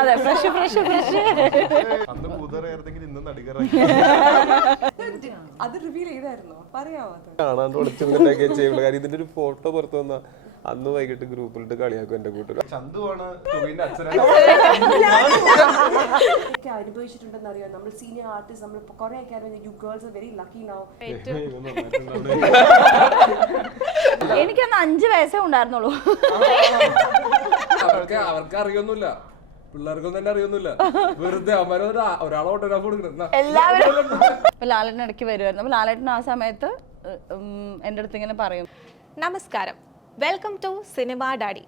അതെ fresh fresh fresh. അത് reveal ചെയ്തായിരുന്നോ? പറയാമോ? കാണാണ്ട് ഒളിച്ചിരുന്നിട്ടൊക്കെ ചെയ്യുള്ളൂ. കാര്യം ഇതിന്റെ ഒരു ഫോട്ടോ പുറത്തു വന്ന അന്ന് വൈകിട്ട് ഗ്രൂപ്പിലിട്ട് കളിയാക്കും എന്റെ കൂട്ടുകാർ. ചന്തുവാണ് അനുഭവിച്ചിട്ടുണ്ടെന്ന് അറിയാം. നമ്മൾ സീനിയർ ആർട്ടിസ്റ്റ്, നമ്മൾ കുറെ ഒക്കെ you girls very lucky now. എനിക്കന്ന് 5 വയസ്സേ ഉണ്ടായിരുന്നുള്ളൂ. അവർക്ക് അറിയൊന്നുമില്ല, പിള്ളേർക്കൊന്നും തന്നെ അറിയൊന്നുമില്ല. വെറുതെ ഒരാളെ ഓട്ടോഗ്രാഫ് കൊടുക്കണം. എല്ലാവരും ലാലേട്ടൻ ഇടയ്ക്ക് വരുമായിരുന്നു. അപ്പൊ ലാലേട്ടൻ ആ സമയത്ത് എൻ്റെ അടുത്ത് ഇങ്ങനെ പറയും, നമസ്കാരം, വെൽക്കം ടു സിനിമ ഡാഡി.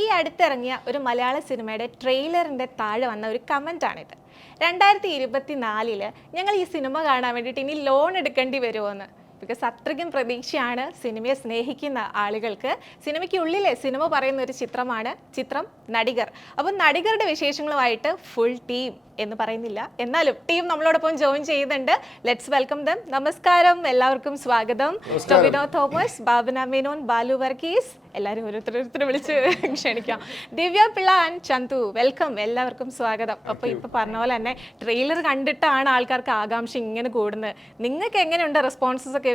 ഈ അടുത്തിറങ്ങിയ ഒരു മലയാള സിനിമയുടെ ട്രെയിലറിൻ്റെ താഴെ വന്ന ഒരു കമൻറ്റാണിത്. 2024 ഞങ്ങൾ ഈ സിനിമ കാണാൻ വേണ്ടിയിട്ട് ഇനി ലോൺ എടുക്കേണ്ടി വരുമോ എന്ന്. ബിക്കോസ് അത്രയ്ക്കും പ്രതീക്ഷയാണ് സിനിമയെ സ്നേഹിക്കുന്ന ആളുകൾക്ക്. സിനിമയ്ക്കുള്ളിലെ സിനിമ പറയുന്ന ഒരു ചിത്രം നടികർ. അപ്പം നടികരുടെ വിശേഷങ്ങളുമായിട്ട് ഫുൾ ടീം എന്ന് പറയുന്നില്ല, എന്നാലും ടീം നമ്മളോടൊപ്പം ജോയിൻ ചെയ്യുന്നുണ്ട്. Let's welcome dum. നമസ്കാരം, എല്ലാവർക്കും സ്വാഗതം. ടൊവിനോ തോമസ്, ബാബന മേനോൻ, ബാലു വർഗീസ്, എല്ലാവരും ഓരോരുത്തർ വിളിച്ച് ക്ഷണിക്കാം. ദിവ്യ പിള്ള ആൻഡ് ചന്തു, വെൽക്കം, എല്ലാവർക്കും സ്വാഗതം. അപ്പോൾ ഇപ്പോൾ പറഞ്ഞ പോലെ തന്നെ ട്രെയിലർ കണ്ടിട്ടാണ് ആൾക്കാർക്ക് ആകാംക്ഷ ഇങ്ങനെ കൂടുന്നത്. നിങ്ങൾക്ക് എങ്ങനെയുണ്ട് റെസ്പോൺസസ് ഒക്കെ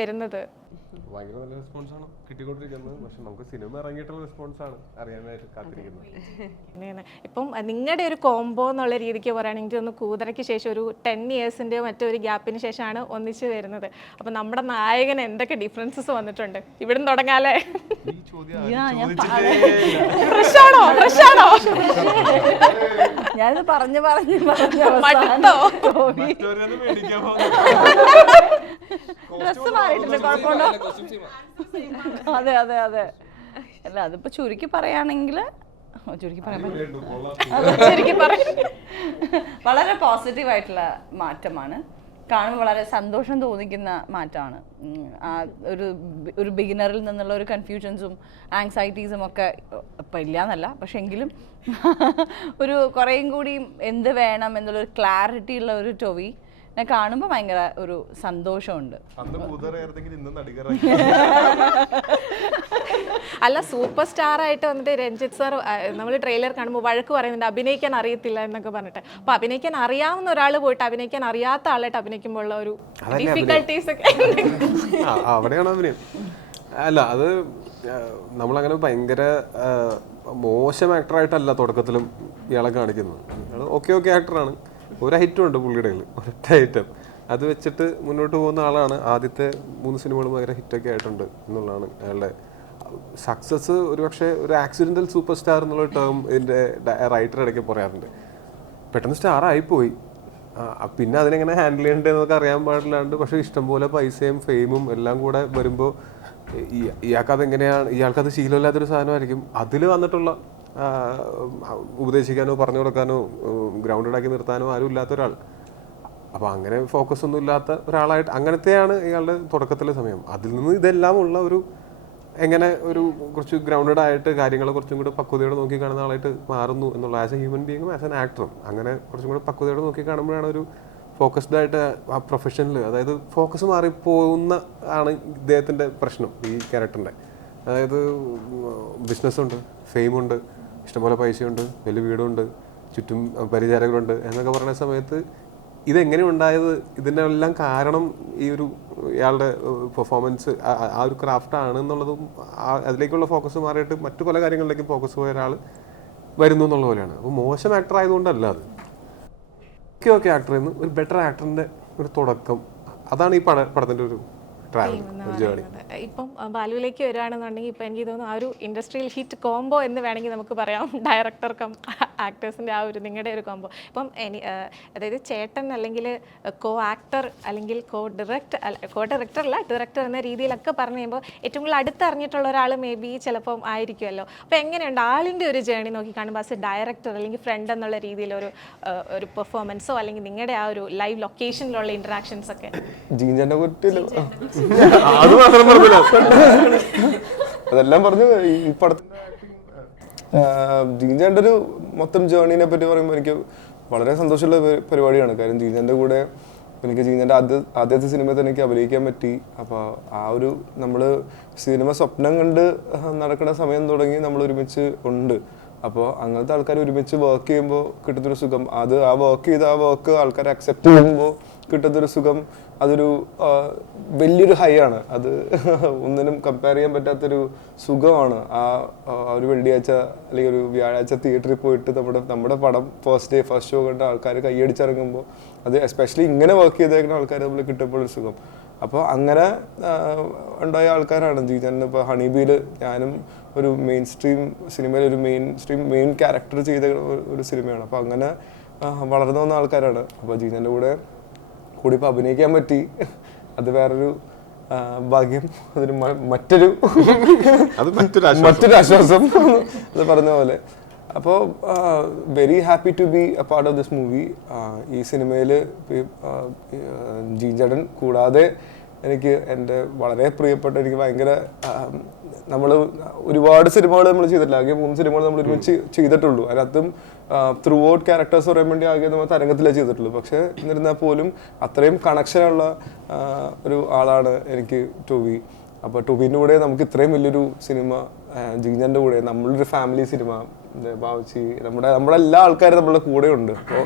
വരുന്നത്? ഭയങ്കര നല്ല റെസ്പോൺസാണ് കിട്ടിക്കൊണ്ടിരിക്കുന്നത്. പക്ഷെ നമുക്ക് സിനിമ ഇറങ്ങിയിട്ടുള്ള റെസ്പോൺസാണ് അറിയാനായിട്ട് കാത്തിരിക്കുന്നത്. ഇപ്പം നിങ്ങളുടെ ഒരു കോംബോ എന്നുള്ള രീതിക്ക് പറയുകയാണെങ്കിൽ ഒന്ന് കൂതറയ്ക്ക് ശേഷം ഒരു 10 ഇയേഴ്സിൻ്റെ മറ്റൊരു ഗ്യാപ്പിന് ശേഷമാണ് ഒന്നിച്ച് വരുന്നത്. അപ്പം നമ്മുടെ നായകന് എന്തൊക്കെ ഡിഫറൻസസ് വന്നിട്ടുണ്ട്? ഇവിടുന്ന് തുടങ്ങാല്ലേ? ഞാനിത് പറഞ്ഞു ഡ്രസ് മാറിയിട്ടുണ്ട്, കുഴപ്പമുണ്ടോ? അതെ അതെ അതെ. അല്ല അതിപ്പോ ചുരുക്കി പറയാണെങ്കിൽ വളരെ പോസിറ്റീവ് ആയിട്ടുള്ള മാറ്റമാണ്. കാണുമ്പോൾ വളരെ സന്തോഷം തോന്നിക്കുന്ന മാറ്റമാണ്. ഒരു ബിഗിനറിൽ നിന്നുള്ള ഒരു കൺഫ്യൂഷൻസും ആങ്സൈറ്റീസും ഒക്കെ ഇപ്പം ഇല്ലയെന്നല്ല, പക്ഷെ എങ്കിലും ഒരു കുറേയും കൂടി എന്ത് വേണം എന്നുള്ളൊരു ക്ലാരിറ്റി ഉള്ള ഒരു ടൊവി കാണുമ്പോൾ ഭയങ്കര ഒരു സന്തോഷമുണ്ട്. അല്ല, സൂപ്പർ സ്റ്റാർ ആയിട്ട് വന്നിട്ട് രഞ്ജിത്ത് സാർ നമ്മൾ ട്രെയിലർ കാണുമ്പോൾ വഴക്ക് പറയുന്നുണ്ട്, അഭിനയിക്കാൻ അറിയത്തില്ല എന്നൊക്കെ പറഞ്ഞിട്ട്. അപ്പൊ അഭിനയിക്കാൻ അറിയാവുന്ന ഒരാൾ പോയിട്ട് അഭിനയിക്കാൻ അറിയാത്ത ആളായിട്ട് അഭിനയിക്കുമ്പോഴുള്ള ഒരു ഡിഫിക്കൽട്ടീസ് ഒക്കെ അവിടെയാണ് അഭിനയം. അല്ല, അത് നമ്മളങ്ങനെ ഭയങ്കര മോശം ആക്ടറായിട്ടല്ല തുടക്കത്തിലും ഇയാളെ കാണിക്കുന്നത്. ഓക്കെ ആക്ടറാണ്. ഒരു ഐറ്റം ഉണ്ട് പുള്ളിയുടെ കയ്യിൽ, ഒരൊറ്റ ഐറ്റം. അത് വെച്ചിട്ട് മുന്നോട്ട് പോകുന്ന ആളാണ്. ആദ്യത്തെ 3 സിനിമകളും ഭയങ്കര ഹിറ്റൊക്കെ ആയിട്ടുണ്ട് എന്നുള്ളതാണ് അയാളുടെ സക്സസ്. ഒരുപക്ഷെ ഒരു ആക്സിഡൻ്റൽ സൂപ്പർ സ്റ്റാർ എന്നുള്ള ടേം ഇതിൻ്റെ റൈറ്റർ ഇടയ്ക്ക് പറയാറുണ്ട്. പെട്ടെന്ന് സ്റ്റാർ ആയിപ്പോയി, പിന്നെ അതിനെങ്ങനെ ഹാൻഡിൽ ചെയ്യേണ്ടതെന്നൊക്കെ അറിയാൻ പാടില്ലാണ്ട്, പക്ഷേ ഇഷ്ടംപോലെ പൈസയും ഫെയിമും എല്ലാം കൂടെ വരുമ്പോൾ ഇയാൾക്കത് ശീലമില്ലാത്തൊരു സാധനമായിരിക്കും. അതിൽ വന്നിട്ടുള്ള ഉപദേശിക്കാനോ പറഞ്ഞു കൊടുക്കാനോ ഗ്രൗണ്ടഡ് ആക്കി നിർത്താനോ ആരും ഇല്ലാത്ത ഒരാൾ. അപ്പോൾ അങ്ങനെ ഫോക്കസ് ഒന്നും ഇല്ലാത്ത ഒരാളായിട്ട് അങ്ങനത്തെയാണ് ഇയാളുടെ തുടക്കത്തിലെ സമയം. അതിൽ നിന്ന് ഇതെല്ലാം ഉള്ള ഒരു എങ്ങനെ ഒരു കുറച്ച് ഗ്രൗണ്ടഡ് ആയിട്ട് കാര്യങ്ങളെ കുറച്ചും കൂടി പക്വതയോടെ നോക്കി കാണുന്ന ആളായിട്ട് മാറുന്നു എന്നുള്ള ആസ് എ ഹ്യൂമൻ ബീയിങ്ങും ആസ് എൻ ആക്ടറും അങ്ങനെ കുറച്ചും കൂടി പക്വതയോടെ നോക്കി കാണുമ്പോഴാണ് ഒരു ഫോക്കസ്ഡ് ആയിട്ട് ആ പ്രൊഫഷനിൽ, അതായത് ഫോക്കസ് മാറിപ്പോകുന്ന ആണ് ഇദ്ദേഹത്തിൻ്റെ പ്രശ്നം ഈ ക്യാരക്ടറിൻ്റെ. അതായത് ബിസിനസ്സുണ്ട്, ഫെയിമുണ്ട്, ഇഷ്ടംപോലെ പൈസയുണ്ട്, വലിയ വീടുണ്ട്, ചുറ്റും പരിചാരകരുണ്ട് എന്നൊക്കെ പറയുന്ന സമയത്ത് ഇതെങ്ങനെ ഉണ്ടായത്, ഇതിനെല്ലാം കാരണം ഈ ഒരു ഇയാളുടെ പെർഫോമൻസ്, ആ ഒരു ക്രാഫ്റ്റാണ് എന്നുള്ളതും അതിലേക്കുള്ള ഫോക്കസ് മാറിയിട്ട് മറ്റു പല കാര്യങ്ങളിലേക്കും ഫോക്കസ് പോയ ഒരാൾ വരുന്നു എന്നുള്ള പോലെയാണ്. അപ്പോൾ മോശം ആക്ടർ ആയതുകൊണ്ടല്ല, അത് ഓക്കെ ആക്ടറിൽ നിന്ന് ഒരു ബെറ്റർ ആക്ടറിൻ്റെ ഒരു തുടക്കം. അതാണ് ഈ പടത്തിൻ്റെ ഒരു ഇപ്പം ബാലുവിലേക്ക് വരികയാണെന്നുണ്ടെങ്കിൽ ഇപ്പം എനിക്ക് തോന്നുന്നു ആ ഒരു ഇൻഡസ്ട്രിയൽ ഹിറ്റ് കോംബോ എന്ന് വേണമെങ്കിൽ നമുക്ക് പറയാം. ഡയറക്ടർ കം ആക്ടേഴ്സിൻ്റെ ആ ഒരു നിങ്ങളുടെ ഒരു കോംബോ. ഇപ്പം അതായത് ചേട്ടൻ അല്ലെങ്കിൽ കോ ആക്ടർ അല്ലെങ്കിൽ കോ ഡയറക്ടർ എന്ന രീതിയിലൊക്കെ പറഞ്ഞു കഴിയുമ്പോൾ ഏറ്റവും കൂടുതൽ അടുത്തറിഞ്ഞിട്ടുള്ള ഒരാൾ മേ ബി ചിലപ്പം ആയിരിക്കുമല്ലോ. അപ്പോൾ എങ്ങനെയുണ്ട് ആളിൻ്റെ ഒരു ജേണി നോക്കി കാണുമ്പോൾ ആസ് എ ഡയറക്ടർ അല്ലെങ്കിൽ ഫ്രണ്ട് എന്നുള്ള രീതിയിലൊരു ഒരു പെർഫോമൻസോ അല്ലെങ്കിൽ നിങ്ങളുടെ ആ ഒരു ലൈവ് ലൊക്കേഷനിലുള്ള ഇൻട്രാക്ഷൻസ് ഒക്കെ? അത് മാത്രം പറഞ്ഞില്ല, അതെല്ലാം പറഞ്ഞു. ഈ പടത്തിന്റെ ജീൻചാൻ്റെ ഒരു മൊത്തം ജേർണിനെ പറ്റി പറയുമ്പോൾ എനിക്ക് വളരെ സന്തോഷമുള്ള പരിപാടിയാണ്. കാര്യം ജീൻചാൻ്റെ കൂടെ എനിക്ക് ജീൻചാൻ്റെ ആദ്യത്തെ സിനിമയിൽ തന്നെ എനിക്ക് അഭിനയിക്കാൻ പറ്റി. അപ്പോൾ ആ ഒരു നമ്മൾ സിനിമ സ്വപ്നം കണ്ട് നടക്കുന്ന സമയം തുടങ്ങി നമ്മൾ ഒരുമിച്ച് ഉണ്ട്. അപ്പോൾ അങ്ങനത്തെ ആൾക്കാർ ഒരുമിച്ച് വർക്ക് ചെയ്യുമ്പോൾ കിട്ടുന്നൊരു സുഖം, അത് ആ വർക്ക് ചെയ്ത് ആ വർക്ക് ആൾക്കാർ അക്സെപ്റ്റ് ചെയ്യുമ്പോൾ കിട്ടുന്നൊരു സുഖം, അതൊരു വലിയൊരു ഹൈ ആണ്. അത് ഒന്നിനും കമ്പയർ ചെയ്യാൻ പറ്റാത്തൊരു സുഖമാണ്. ഒരു വെള്ളിയാഴ്ച അല്ലെങ്കിൽ ഒരു വ്യാഴാഴ്ച തിയേറ്ററിൽ പോയിട്ട് നമ്മുടെ പടം ഫസ്റ്റ് ഷോ കണ്ട ആൾക്കാർ കൈയടിച്ചിറങ്ങുമ്പോൾ, അത് എസ്പെഷ്യലി ഇങ്ങനെ വർക്ക് ചെയ്തേക്കുന്ന ആൾക്കാർ നമ്മൾ കിട്ടുമ്പോൾ ഒരു സുഖം. അപ്പോൾ അങ്ങനെ ഉണ്ടായ ആൾക്കാരാണ് ജീജൻ. ഇപ്പോൾ ഹണിബിയിൽ ഞാനും ഒരു മെയിൻ സ്ട്രീം സിനിമയിൽ ഒരു മെയിൻ ക്യാരക്ടർ ചെയ്ത ഒരു സിനിമയാണ്. അപ്പോൾ അങ്ങനെ വളർന്നു വന്ന ആൾക്കാരാണ്. അപ്പോൾ ജീജൻ്റെ കൂടെ ഇപ്പോൾ അഭിനയിക്കാൻ പറ്റി, അത് വേറൊരു ഭാഗ്യം, അതൊരു മറ്റൊരു ആശ്വാസം അത് പറഞ്ഞ പോലെ. അപ്പോൾ very happy to be a part of this movie. ഈ സിനിമയിൽ ജീജടൻ കൂടാതെ എനിക്ക് എൻ്റെ വളരെ പ്രിയപ്പെട്ട, എനിക്ക് ഭയങ്കര, നമ്മൾ ഒരുപാട് സിനിമകൾ നമ്മൾ ചെയ്തിട്ടില്ല, ആകെ 3 സിനിമകൾ നമ്മൾ ഒരുമിച്ച് ചെയ്തിട്ടുള്ളൂ. അതിനകത്തും ത്രൂ ഔട്ട് ക്യാരക്ടേഴ്സ് പറയാൻ വേണ്ടി ആകെ നമ്മൾ തരംഗത്തിലേ ചെയ്തിട്ടുള്ളൂ. പക്ഷെ എന്നിരുന്നാൽ പോലും അത്രയും കണക്ഷനുള്ള ഒരു ആളാണ് എനിക്ക് ടോബി. അപ്പോൾ ടോബിൻ്റെ കൂടെ നമുക്ക് ഇത്രയും വലിയൊരു സിനിമ, ജീജൻ്റെ കൂടെ നമ്മളൊരു ഫാമിലി സിനിമ, ബാവച്ചി, നമ്മളെല്ലാ ആൾക്കാരും നമ്മളുടെ കൂടെ ഉണ്ട്. അപ്പോൾ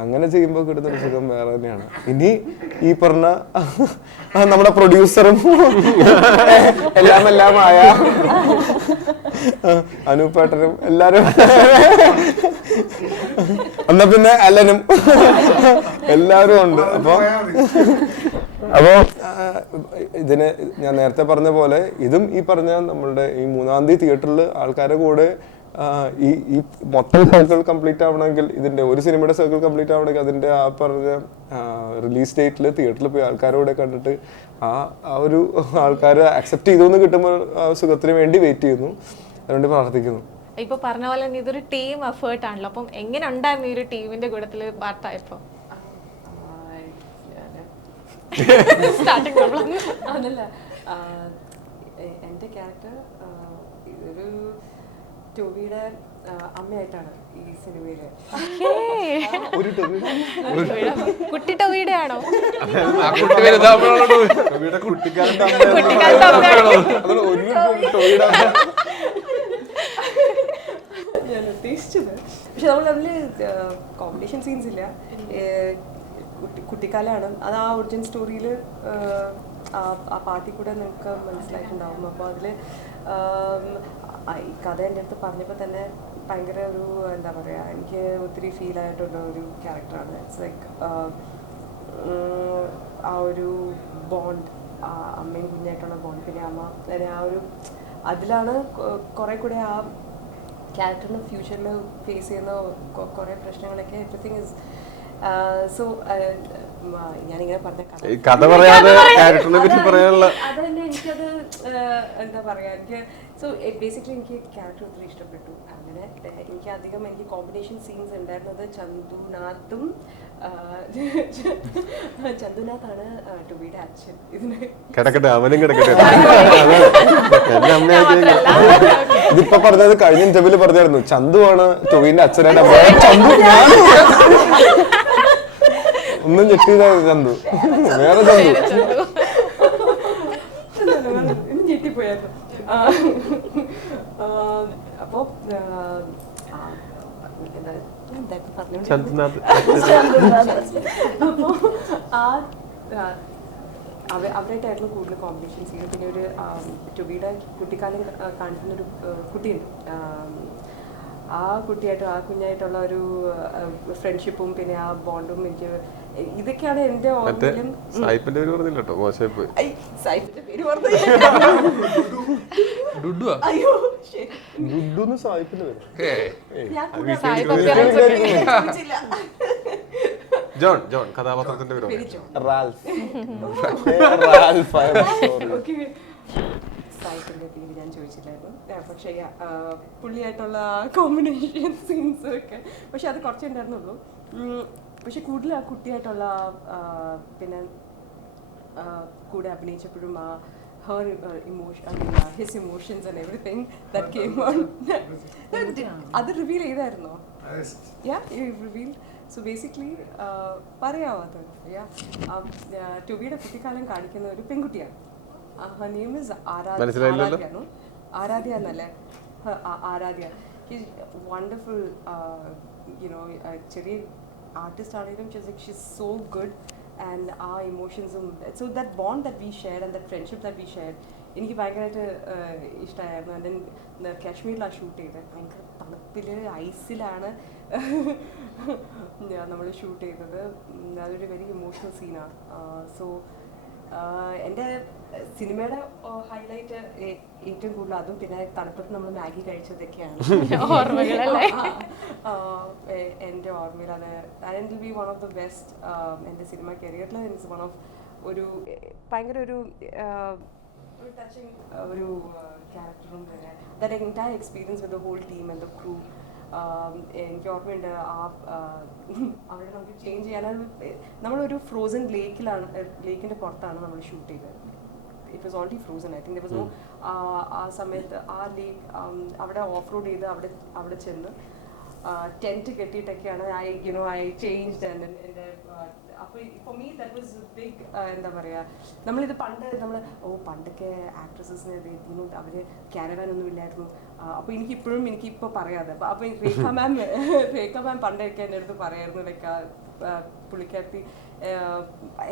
അങ്ങനെ ചെയ്യുമ്പോൾ കിട്ടുന്നൊരു സുഖം വേറെ തന്നെയാണ്. ഇനി ഈ പറഞ്ഞ നമ്മുടെ പ്രൊഡ്യൂസറും എല്ലാമായ അനൂപേട്ടനും എല്ലാരും, എന്നാ പിന്നെ അല്ലനും എല്ലാവരും ഉണ്ട്. അപ്പോൾ ഇതിന് ഞാൻ നേരത്തെ പറഞ്ഞ പോലെ ഇതും ഈ പറഞ്ഞ നമ്മളുടെ ഈ 3-ാം തീയതി തിയേറ്ററിൽ ആൾക്കാരുടെ കൂടെ ഈ മൊത്തം സർക്കിൾ കംപ്ലീറ്റ് ആവണമെങ്കിൽ, ഇതിന്റെ ഒരു സിനിമയുടെ സർക്കിൾ കംപ്ലീറ്റ് ആവണമെങ്കിൽ അതിന്റെ ആ പറഞ്ഞ റിലീസ് ഡേറ്റിൽ തിയേറ്ററിൽ പോയി ആൾക്കാരോടെ കണ്ടിട്ട് ആ ഒരു ആൾക്കാരെ അക്സെപ്റ്റ് ചെയ്തു എന്ന് കിട്ടുമ്പോൾ സുഖത്തിന് വേണ്ടി വെയിറ്റ് ചെയ്യുന്നു, അതുകൊണ്ട് പ്രാർത്ഥിക്കുന്നു. ഇപ്പൊ പറഞ്ഞ പോലെ തന്നെ ഇതൊരു ടീം എഫേർട്ട് ആണല്ലോ. അപ്പം എങ്ങനെ ഉണ്ടായിരുന്നു ഈ ഒരു ടീമിന്റെ കൂട്ടത്തില് പാർട്ടായപ്പോ? അതല്ല, എൻ്റെ ക്യാരക്ടർ ഒരു ടോബിയുടെ അമ്മയായിട്ടാണ് ഈ സിനിമയില്. കുട്ടി ടോബിയുടെ ആണോ? ഞാൻ ഉദ്ദേശിച്ചത്, പക്ഷെ നമ്മൾ തമ്മിൽ കോമ്പറ്റീഷൻ സീൻസ് ഇല്ല. കുട്ടിക്കാലാണ് അത്. ആ ഒറിജിൻ സ്റ്റോറിയിൽ ആ പാർട്ടി കൂടെ നിങ്ങൾക്ക് മനസ്സിലായിട്ടുണ്ടാവും. അപ്പോൾ അതിൽ ഈ കഥ എൻ്റെ അടുത്ത് പറഞ്ഞപ്പോൾ തന്നെ ഭയങ്കര ഒരു എന്താ പറയുക, എനിക്ക് ഒത്തിരി ഫീൽ ആയിട്ടുള്ള ഒരു ക്യാരക്ടറാണ്. ഇറ്റ്സ് ലൈക്ക് ആ ഒരു ബോണ്ട്, അമ്മയും കുഞ്ഞായിട്ടുള്ള ബോണ്ട്, പിന്നെ അമ്മ, ആ ഒരു അതിലാണ് കുറേ കൂടെ ആ ക്യാരക്ടറിന് ഫ്യൂച്ചറിൽ ഫേസ് ചെയ്യുന്ന കുറേ പ്രശ്നങ്ങളൊക്കെ എവറിത്തിങ് ഇസ് സോ. ഞാനിങ്ങനെ പറഞ്ഞ കഥ പറയാതെ ക്യാരക്ടറിനെ പറ്റി പറയാനുള്ള അതന്നെ എനിക്കത് എന്താ പറയാ, എനിക്ക് സോ ബേസിക്കലി എനിക്ക് ക്യാരക്ടർ ഒത്തിരി ഇഷ്ടപ്പെട്ടു. അങ്ങനെ എനിക്ക് അധികം എനിക്ക് കോമ്പിനേഷൻ സീൻസ് ഉണ്ടായിരുന്നത് ചന്തുനാഥാണ് ടോബിയുടെ അച്ഛൻ. ഇതിന് കിടക്കട്ടെ, അവനും കിടക്കട്ടെ. ഇതിപ്പോ പറഞ്ഞത് കഴിഞ്ഞ ഇന്റർവ്യൂല് പറഞ്ഞായിരുന്നു, ചന്തു ആണ് ടോബിന്റെ അച്ഛനായിട്ട്. ഒന്നും ഞെട്ടിയതായിരുന്നു ചന്തു, വേറെ ചന്തു ഞെട്ടിപ്പോയായിരുന്നു. അപ്പോ അവരായിട്ടായിരുന്നു കൂടുതൽ കോമ്പിനേഷൻ ചെയ്യുന്നത്. പിന്നെ ഒരു ടോബിയുടെ കുട്ടിക്കാലം കാണിക്കുന്നൊരു കുട്ടിയുണ്ട്. ആ കുട്ടിയായിട്ടും ആ കുഞ്ഞായിട്ടുള്ള ഒരു ഫ്രണ്ട്ഷിപ്പും പിന്നെ ആ ബോണ്ടും എനിക്ക് ഇതൊക്കെയാണ് എന്റെ ഓർമ്മയിലും. സായിപ്പിന്റെ പേര് പറഞ്ഞില്ല കേട്ടോ, മോശമായി പോയി. സായിപ്പിന്റെ പേര് പറഞ്ഞു. അയ്യോ ശരി, സായിപ്പിന്റെ പേര് ജോൺ കഥാപാത്രത്തിന്റെ പേര് സായിപ്പിന്റെ പേര് ഞാൻ ചോദിച്ചില്ലായിരുന്നു. പക്ഷേ പുള്ളിയായിട്ടുള്ള കോമ്പിനേഷൻ സീൻസ് ഒക്കെ പക്ഷെ അത് കുറച്ചേ ഉണ്ടായിരുന്നുള്ളൂ. പക്ഷെ കൂടുതൽ ആ കുട്ടിയായിട്ടുള്ള പിന്നെ കൂടെ അഭിനയിച്ചപ്പോഴും ആ her emotion, I mean, his emotions and everything that came out. അത് reveal ചെയ്തായിരുന്നോ? Yeah, you revealed. So basically പറയാവോ അത്? ടോബിയുടെ കുട്ടിക്കാലം കാണിക്കുന്ന ഒരു പെൺകുട്ടിയാണ്. Her name is ആരാധ്യ എന്നല്ലേ? Aaradhya. he's wonderful. You know, ചെറിയ ആർട്ടിസ്റ്റ് ആണെങ്കിലും she's so good, and our emotions, so that bond that we shared and that friendship that we shared, എനിക്ക് ഭയങ്കരമായിട്ട് ഇഷ്ടമായിരുന്നു. ആൻഡ് ദെൻ കാശ്മീരിലാണ് ഷൂട്ട് ചെയ്തത്. ഭയങ്കര തണുപ്പിൽ ഐസിലാണ് നമ്മൾ ഷൂട്ട് ചെയ്തത്. അതൊരു വെരി ഇമോഷണൽ സീനാണ്. സോ എൻ്റെ സിനിമയുടെ ഹൈലൈറ്റ് ഏറ്റവും കൂടുതൽ അതും പിന്നെ തണുപ്പത്ത് നമ്മൾ മാഗി കഴിച്ചതൊക്കെയാണ് എൻ്റെ ഓർമ്മയിൽ. അത് and will be one of the best എൻ്റെ സിനിമ കരിയറിൽ. ഇറ്റ്സ് വൺ ഓഫ് ഒരു ഭയങ്കര ഒരു ടച്ചിങ് ഒരു ക്യാരക്ടറും പിന്നെ that entire experience with the whole team and the crew. എനിക്ക് ഓർമ്മയുണ്ട് അവിടെ നമുക്ക് ചേഞ്ച് ചെയ്യാൻ നമ്മളൊരു ഫ്രോസൺ ലേക്കിൻ്റെ പുറത്താണ് നമ്മൾ ഷൂട്ട് ചെയ്തത്. It was already frozen. I think there was no ആ സമയത്ത് ആ ലേക്ക് അവിടെ ഓഫ് റോഡ് ചെയ്ത് അവിടെ ചെന്ന് ടെൻറ്റ് കെട്ടിയിട്ടൊക്കെയാണ് ഐ ചേഞ്ച്ഡ്. ആൻഡ് എൻ്റെ അപ്പോൾ for me that was big. എന്താ പറയുക, നമ്മളിത് പണ്ടൊക്കെ ആക്ട്രസസിന് അവർ ക്യാരവാൻ ഒന്നും ഇല്ലായിരുന്നു. അപ്പോൾ എനിക്കിപ്പോൾ പറയാതെ അപ്പോൾ രേഖ മാം പണ്ടൊക്കെ എൻ്റെ അടുത്ത് പറയായിരുന്നു, ലൈക്ക് പുള്ളിക്കാരത്തി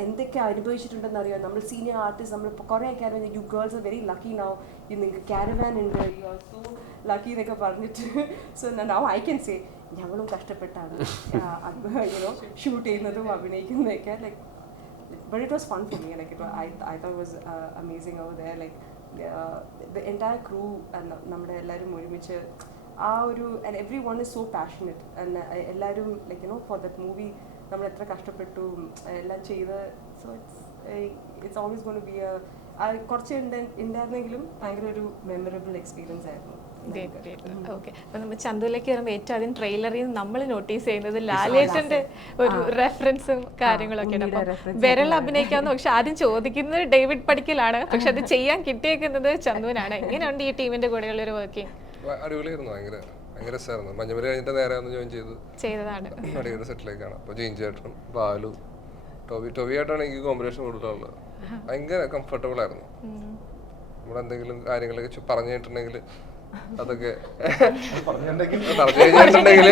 എന്തൊക്കെ അനുഭവിച്ചിട്ടുണ്ടെന്ന് അറിയാം. നമ്മൾ സീനിയർ ആർട്ടിസ്റ്റ് നമ്മൾ കുറേ caravan, you girls are very lucky now, നിങ്ങൾക്ക് ക്യാരവാൻ ഉണ്ട്, യു ആർ സോ ലക്കി എന്നൊക്കെ പറഞ്ഞിട്ട്. So now I can say ഞങ്ങളും കഷ്ടപ്പെട്ടാണ് യുനോ ഷൂട്ട് ചെയ്യുന്നതും അഭിനയിക്കുന്നതൊക്കെ. Like but it was fun for me. Like I thought was amazing over there. Like the entire crew നമ്മുടെ എല്ലാവരും ഒരുമിച്ച് ആ ഒരു and everyone is so passionate. And എല്ലാവരും like you know for that movie നമ്മൾ എത്ര കഷ്ടപ്പെട്ടു എല്ലാം ചെയ്ത്. So it's always gone to be കുറച്ച് ഉണ്ടായിരുന്നെങ്കിലും ഭയങ്കര ഒരു മെമ്മറബിൾ എക്സ്പീരിയൻസ് ആയിരുന്നു. ഓക്കെ, അപ്പൊ നമ്മൾ ചന്തുവിലേക്ക് വരുമ്പോൾ ഏറ്റവും ആദ്യം ട്രെയിലറിൽ നിന്ന് നമ്മൾ നോട്ടീസ് ചെയ്യുന്നത് ലാലേട്ടന്റെ ഒരു റെഫറൻസും കാര്യങ്ങളൊക്കെയാണ്. അപ്പൊ വിരൽ അഭിനയിക്കാന്ന് പക്ഷെ ആദ്യം ചോദിക്കുന്നത് ഡേവിഡ് പടിക്കലാണ്, പക്ഷെ അത് ചെയ്യാൻ കിട്ടിയേക്കുന്നത് ചന്തുവിനാണ്. എങ്ങനെയുണ്ട് ഈ ടീമിന്റെ കൂടെയുള്ള ഒരു വർക്കിംഗ്? അടിപൊളിയായിരുന്നു, ഭയങ്കര രസമായിരുന്നു. മഞ്ഞമരി കഴിഞ്ഞിട്ട് നേരെ ഒന്ന് ജോയിൻ ചെയ്തതാണ്. അടിപൊളി സെറ്റിലേക്കാണ്. അപ്പോൾ ജെയിൻ ചേട്ടനും ബാലു ടോബി ആയിട്ടാണ് എനിക്ക് കോമ്പിനേഷൻ കൂടുതലുള്ളത്. ഭയങ്കര കംഫർട്ടബിൾ ആയിരുന്നു. നമ്മളെന്തെങ്കിലും കാര്യങ്ങളൊക്കെ പറഞ്ഞു കഴിഞ്ഞിട്ടുണ്ടെങ്കിൽ അതൊക്കെ പറഞ്ഞു കഴിഞ്ഞിട്ടുണ്ടെങ്കിൽ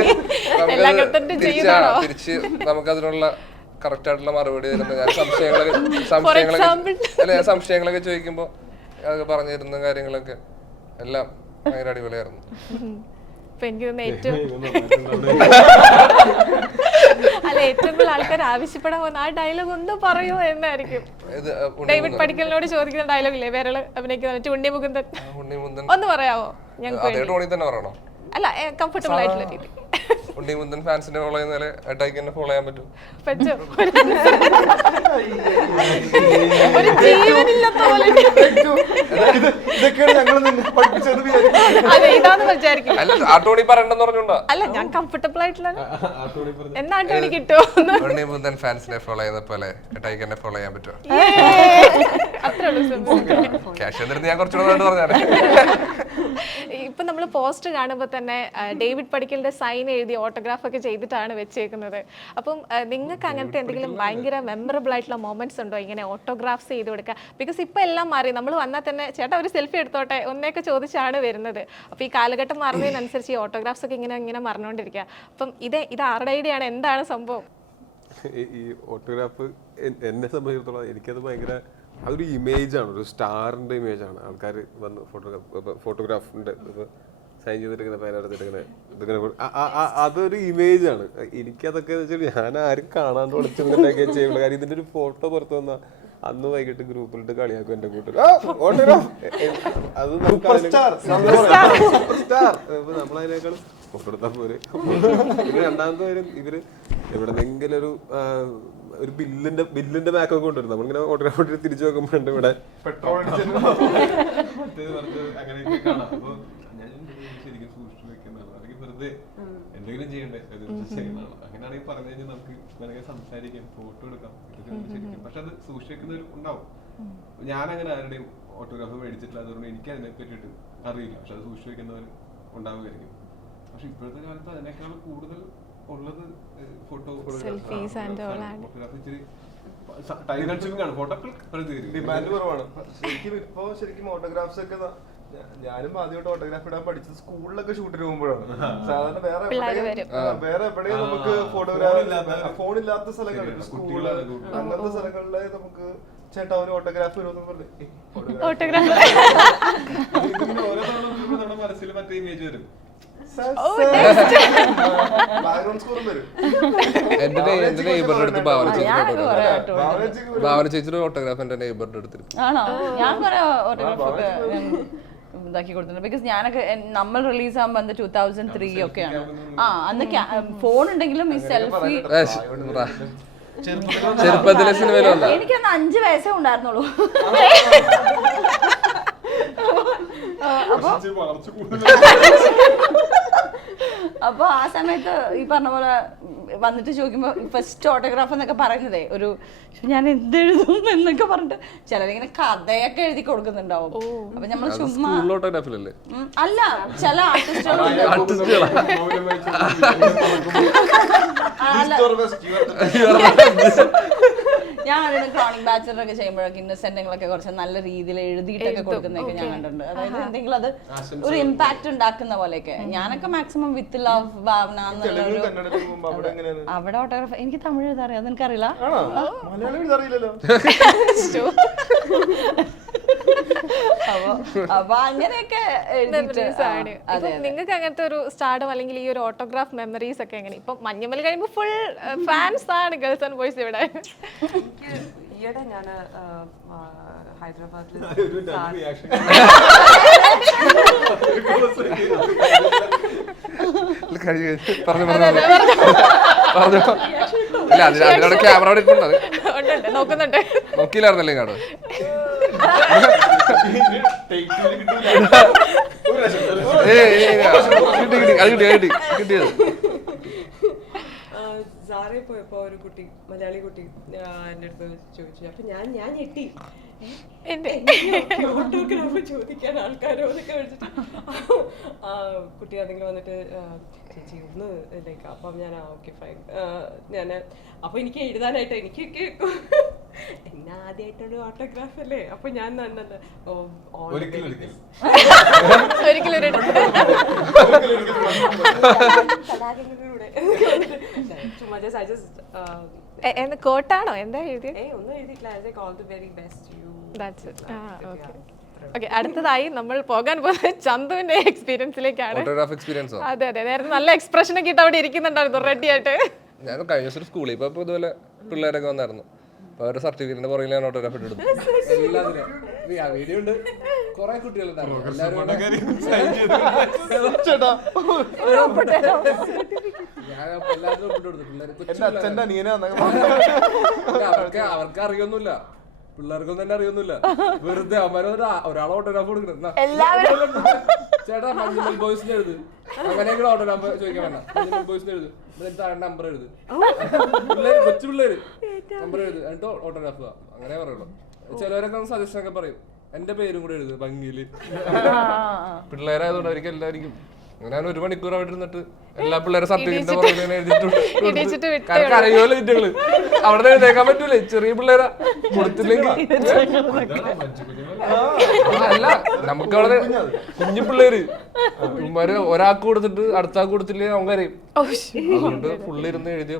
തിരിച്ച് നമുക്കതിനുള്ള കറക്റ്റ് ആയിട്ടുള്ള മറുപടി തരുന്ന ഞാൻ സംശയങ്ങളൊക്കെ ചോദിക്കുമ്പോൾ അതൊക്കെ പറഞ്ഞു തരുന്ന കാര്യങ്ങളൊക്കെ എല്ലാം ഭയങ്കര അടിപൊളിയായിരുന്നു. ഏറ്റവും കൂടുതൽ ആൾക്കാർ ആവശ്യപ്പെടാൻ പോകുന്ന ആ ഡയലോഗ് ഒന്ന് പറയൂ എന്നായിരിക്കും. ഡേവിഡ് പടിക്കലിനോട് ചോദിക്കുന്ന ഡയലോഗ് ഇല്ലേ വിരള് അഭിനയിക്കുന്ന ഉണ്ണി മുകുന്ദൻ, ഒന്ന് പറയാവോ? ഞങ്ങൾക്ക് അല്ല, കംഫർട്ടബിൾ ആയിട്ടുള്ള രീതി. ഉണ്ണി മുകുന്ദൻ ഫാൻസിനെ ഫോളോ ചെയ്യുന്ന അറ്റാക്ക് എന്നെ ഫോളോ ചെയ്യാൻ പറ്റും? അല്ല, ഞാൻ കംഫർട്ടബിൾ ആയിട്ടുള്ള എന്നാ ടോണി കിട്ടുമോ? ഉണ്ണി മുകുന്ദൻ ഫാൻസിനെ ഫോളോ ചെയ്യുന്ന പോലെ അറ്റാക്ക് എന്നെ ഫോളോ ചെയ്യാൻ പറ്റുമോ? അത്രേ ഉള്ളൂ. ക്യാഷ് എന്നിട്ട് ഞാൻ കുറച്ചുകൂടെ പറഞ്ഞാൽ ഇപ്പൊ നമ്മൾ പോസ്റ്റ് കാണുമ്പോൾ തന്നെ ഡേവിഡ് പടിക്കലിന്റെ സൈൻ എഴുതി ഓട്ടോഗ്രാഫ് ഒക്കെ ചെയ്തിട്ടാണ് വെച്ചേക്കുന്നത്. അപ്പം നിങ്ങൾക്ക് അങ്ങനത്തെ എന്തെങ്കിലും ഭയങ്കര മെമ്മറബിൾ ആയിട്ടുള്ള മൊമെന്റ്സ് ഉണ്ടോ ഇങ്ങനെ ഓട്ടോഗ്രാഫ്സ് ചെയ്ത് കൊടുക്കുക? ബിക്കോസ് ഇപ്പൊ എല്ലാം മാറി. നമ്മൾ വന്നാൽ തന്നെ ചേട്ടാ ഒരു സെൽഫി എടുത്തോട്ടെ ഒന്നൊക്കെ ചോദിച്ചാണ് വരുന്നത്. അപ്പൊ ഈ കാലഘട്ടം മാറുന്നതിനനുസരിച്ച് ഈ ഓട്ടോഗ്രാഫ്സ് ഒക്കെ ഇങ്ങനെ മറന്നുകൊണ്ടിരിക്കുക. അപ്പം ഇത് ആരുടെ ഐഡിയ ആണ്? എന്താണ് സംഭവം? ഈ ഓട്ടോഗ്രാഫ് എന്നെ സംബന്ധിച്ചിടത്തോളം എനിക്കത് ഭയങ്കര അതൊരു ഇമേജാണ്, ഒരു സ്റ്റാറിൻ്റെ ഇമേജാണ്. ആൾക്കാർ വന്ന് ഫോട്ടോഗ്രാഫിൻ്റെ സൈൻ ചെയ്തിരിക്കുന്ന പേരെടുത്തിരിക്കുന്ന ഇതിങ്ങനെ അതൊരു ഇമേജാണ്. എനിക്കതൊക്കെ വെച്ചാൽ ഞാൻ ആരും കാണാണ്ട് ഒളിച്ചിരുന്നിട്ടൊക്കെ ചെയ്യുള്ളൂ. കാര്യം ഇതിൻ്റെ ഒരു ഫോട്ടോ പുറത്ത് വന്നാൽ അന്ന് വൈകിട്ട് ഗ്രൂപ്പിലിട്ട് കളിയാക്കും എൻ്റെ കൂട്ടർ. അത് നമ്മളതിനേക്കാളും ഫോട്ടോ എടുത്താൽ പോരെ. രണ്ടാമത്തെ കാര്യം ഇവര് എവിടെന്നെങ്കിലും ഒരു ബില്ലിന്റെ ബാക്കൊക്കെ കൊണ്ടുവരും. നമ്മളിങ്ങനെ ഓട്ടോഗ്രാഫ് തിരിച്ചു നോക്കുമ്പോഴുണ്ട് ഇവിടെ പെട്രോൾ അങ്ങനെയൊക്കെ കാണാം. അപ്പൊ ഞാൻ ശരിക്കും സൂക്ഷിച്ചു വെക്കുന്നതാണ്. അല്ലെങ്കിൽ വെറുതെ എന്തെങ്കിലും ചെയ്യണ്ടേ ചെയ്യുന്നതാണ്. അങ്ങനെയാണെങ്കിൽ പറഞ്ഞു കഴിഞ്ഞാൽ നമുക്ക് വേണമെങ്കിൽ സംസാരിക്കാം, ഫോട്ടോ എടുക്കാം, ശരിക്കും. പക്ഷെ അത് സൂക്ഷിച്ചു വെക്കുന്നവർ ഉണ്ടാവും. ഞാനങ്ങനെ ആരുടെയും ഓട്ടോഗ്രാഫ് മേടിച്ചിട്ടില്ല, അതുകൊണ്ട് എനിക്ക് അതിനെ പറ്റിയിട്ട് അറിയില്ല. പക്ഷെ അത് സൂക്ഷിച്ചു വെക്കുന്നവർ ഉണ്ടാവുമായിരിക്കും. പക്ഷെ ഇപ്പോഴത്തെ കാലത്ത് അതിനേക്കാൾ കൂടുതൽ ഉള്ളത് ഫോട്ടോഗ്രാഫി ഡിമാൻഡ് കുറവാണ്. ശരിക്കും ഓട്ടോഗ്രാഫ്സ് ഒക്കെ ഞാനും ആദ്യമായിട്ട് ഓട്ടോഗ്രാഫ് ഇടാൻ പഠിച്ചത് സ്കൂളിലൊക്കെ ഷൂട്ടിന് പോകുമ്പോഴാണ്. സാധാരണ പിള്ളേര് വേറെ എവിടെയും നമുക്ക് ഫോട്ടോഗ്രാഫ് ഫോണില്ലാത്ത സ്ഥലങ്ങളിൽ സ്കൂള് അങ്ങനത്തെ സ്ഥലങ്ങളില് നമുക്ക് ചേട്ടാ ഒരു ഓട്ടോഗ്രാഫ് വരുമെന്ന് പറഞ്ഞു ഓട്ടോഗ്രാഫ് ഓരോ നമ്മുടെ മനസ്സിൽ മറ്റേ ഇമേജ് വരും. ബാക്ക്ഗ്രൗണ്ട് സ്കോറും വരും. എന്റെ നെയ്ബറിന്റെ അടുത്ത് ഭാവന ചേച്ചിയുടെ ഓട്ടോഗ്രാഫ് എന്റെ നെയ്ബറിന്റെ അടുത്തിരുന്നു. ആണോ? ഞാൻ കുറെ ഓട്ടോഗ്രാഫ് ഇതാക്കി കൊടുത്തിട്ടുണ്ട്. ബിക്കോസ് ഞാനൊക്കെ നമ്മൾ റിലീസ് ആകുമ്പോൾ അന്ന് 2003 ഒക്കെയാണ്. അന്ന് ഫോൺ ഉണ്ടെങ്കിലും ഈ സെൽഫി ചെറുപ്പത്തിലെ സിനിമയിലുണ്ട്. എനിക്കന്ന് 5 വയസ്സേ ഉണ്ടായിരുന്നുള്ളൂ. അപ്പൊ ആ സമയത്ത് ഈ പറഞ്ഞ പോലെ വന്നിട്ട് ചോദിക്കുമ്പോ ഫസ്റ്റ് ഓട്ടോഗ്രാഫ് എന്നൊക്കെ പറയുന്നതേ ഒരു ഞാൻ എന്തെഴുതും എന്നൊക്കെ പറഞ്ഞിട്ട് ചിലരിങ്ങനെ കഥയൊക്കെ എഴുതി കൊടുക്കുന്നുണ്ടാവും. അപ്പൊ നമ്മൾ ചുമ്മാ ഓട്ടോഗ്രാഫിലല്ലേ? അല്ല, ചില ആർട്ടിസ്റ്റുകളുണ്ട്. ഞാൻ കണ്ടിട്ട് ക്രോണിക് ബാച്ചലറൊക്കെ ചെയ്യുമ്പോഴൊക്കെ ഇന്നസെന്റുകളൊക്കെ കുറച്ച് നല്ല രീതിയിൽ എഴുതിയിട്ടൊക്കെ കൊടുക്കുന്നതൊക്കെ ഞാൻ കണ്ടിട്ടുണ്ട്. അതായത് എന്തെങ്കിലും അത് ഒരു ഇമ്പാക്ട് ഉണ്ടാക്കുന്ന പോലെയൊക്കെ. ഞാനൊക്കെ മാക്സിമം വിത്ത് ലവ് ഭാവന എന്നുള്ളൊരു അവിടെ ഓട്ടോഗ്രാഫ്. എനിക്ക് തമിഴ് എഴുതാറിയാം, അത് എനിക്കറിയില്ല. അപ്പൊ അങ്ങനെയൊക്കെ നിങ്ങൾക്ക് അങ്ങനത്തെ ഒരു സ്റ്റാർഡം അല്ലെങ്കിൽ ഈ ഒരു ഓട്ടോഗ്രാഫ് മെമ്മറീസ് ഒക്കെ എങ്ങനെ? ഇപ്പൊ മഞ്ഞുമൽ കഴിയുമ്പോ ഫുൾ ഫാൻസ് ആണ് ഗേൾസ് ആൻഡ് ബോയ്സ് ഇവിടെ. ഈയിടെ ഞാൻ ഹൈദരാബാദിൽ അതിനോട് ക്യാമറ നോക്കുന്നുണ്ട്. നോക്കിയില്ലായിരുന്നല്ലേ കാട്? കിട്ടിയത് സാറേ പോയപ്പോ ഒരു കുട്ടി, മലയാളി കുട്ടി എൻ്റെ അടുത്ത് ചോദിച്ചു. അപ്പൊ ഞാൻ ഞെട്ടി, ഓട്ടോഗ്രാഫ് ചോദിക്കാൻ ആൾക്കാരോ എന്നൊക്കെ വെച്ചിട്ട് കുട്ടി ആണെങ്കിൽ വന്നിട്ട് ചേച്ചി ഒന്ന് ലൈക്ക്. അപ്പം ഞാൻ ഓക്കെ ഫൈൻ. ഞാൻ അപ്പൊ എനിക്ക് എഴുതാനായിട്ട് എനിക്കൊക്കെ എന്നെ ആദ്യമായിട്ടൊരു ഓട്ടോഗ്രാഫ് അല്ലേ. അപ്പൊ ഞാൻ കോട്ടാണോ എന്താ എഴുതിയത്? ഒന്നും എഴുതിയിട്ടില്ല. All the very best U. Okay, അടുത്തതായി നമ്മൾ പോകാൻ പോകുന്നത് ചന്തുവിന്റെ എക്സ്പീരിയൻസിലേക്കാണ്. അതെ അതെ, നേരത്തെ നല്ല എക്സ്പ്രഷൻ ഒക്കെ ഇട്ട് അവിടെ ഇരിക്കുന്നുണ്ടായിരുന്നു റെഡി ആയിട്ട്. ഞാൻ കഴിഞ്ഞ ദിവസം സ്കൂളിൽ ഇപ്പൊ ഇതുപോലെ പിള്ളേരൊക്കെ വന്നായിരുന്നു. അപ്പൊ അവരുടെ സർട്ടിഫിക്കറ്റിന്റെ പുറകിൽ ഞാൻ ഓട്ടോഗ്രാഫ് എടുത്തു. അവർക്ക് അറിയൊന്നുമില്ല, പിള്ളേർക്കൊന്നും തന്നെ അറിയൊന്നുമില്ല. വെറുതെ അവന്മാര് ഒരാളെ ഓട്ടോഗ്രാഫ് കൊടുക്കണം. ചേട്ടാ മഞ്ഞുമൽ ബോയ്സിന് എഴുത്, അങ്ങനെയെങ്കിലും ഓട്ടോഗ്രാഫ് ചോദിക്കാൻ വേണ്ട. മഞ്ഞുമൽ ബോയ്സിന് എഴുത്, നമ്പർ എഴുത്, പിള്ളേര് കൊച്ചു പിള്ളേര് നമ്പർ എഴുത്, എന്നിട്ട് ഓട്ടോഗ്രാഫ് അങ്ങനെ പറയുള്ളൂ. ചിലവരൊക്കെ സജഷൻ ഒക്കെ പറയും, എന്റെ പേരും കൂടെ എഴുത് ഭംഗിയില്. പിള്ളേരായതുകൊണ്ട് അവർക്ക് എല്ലാവർക്കും ഞാൻ 1 മണിക്കൂർ അവിടെ ഇരുന്നിട്ട് എല്ലാ പിള്ളേരെ സർട്ടിഫിക്കറ്റ് എഴുതിയിട്ടുണ്ട്. അറിയോല്ലോ കുട്ടികള് അവിടെ എഴുതേക്കാൻ പറ്റൂലേ, ചെറിയ പിള്ളേരാ. കൊടുത്തില്ലെങ്കിൽ അല്ല, നമുക്ക് അവിടെ കുഞ്ഞു പിള്ളേര് ഉമ്മാര് ഒരാൾക്ക് കൊടുത്തിട്ട് അടുത്ത ആൾക്ക് കൊടുത്തില്ലേ നമുക്കറിയും. അതുകൊണ്ട് ഫുള്ളിരുന്ന് എഴുതിയ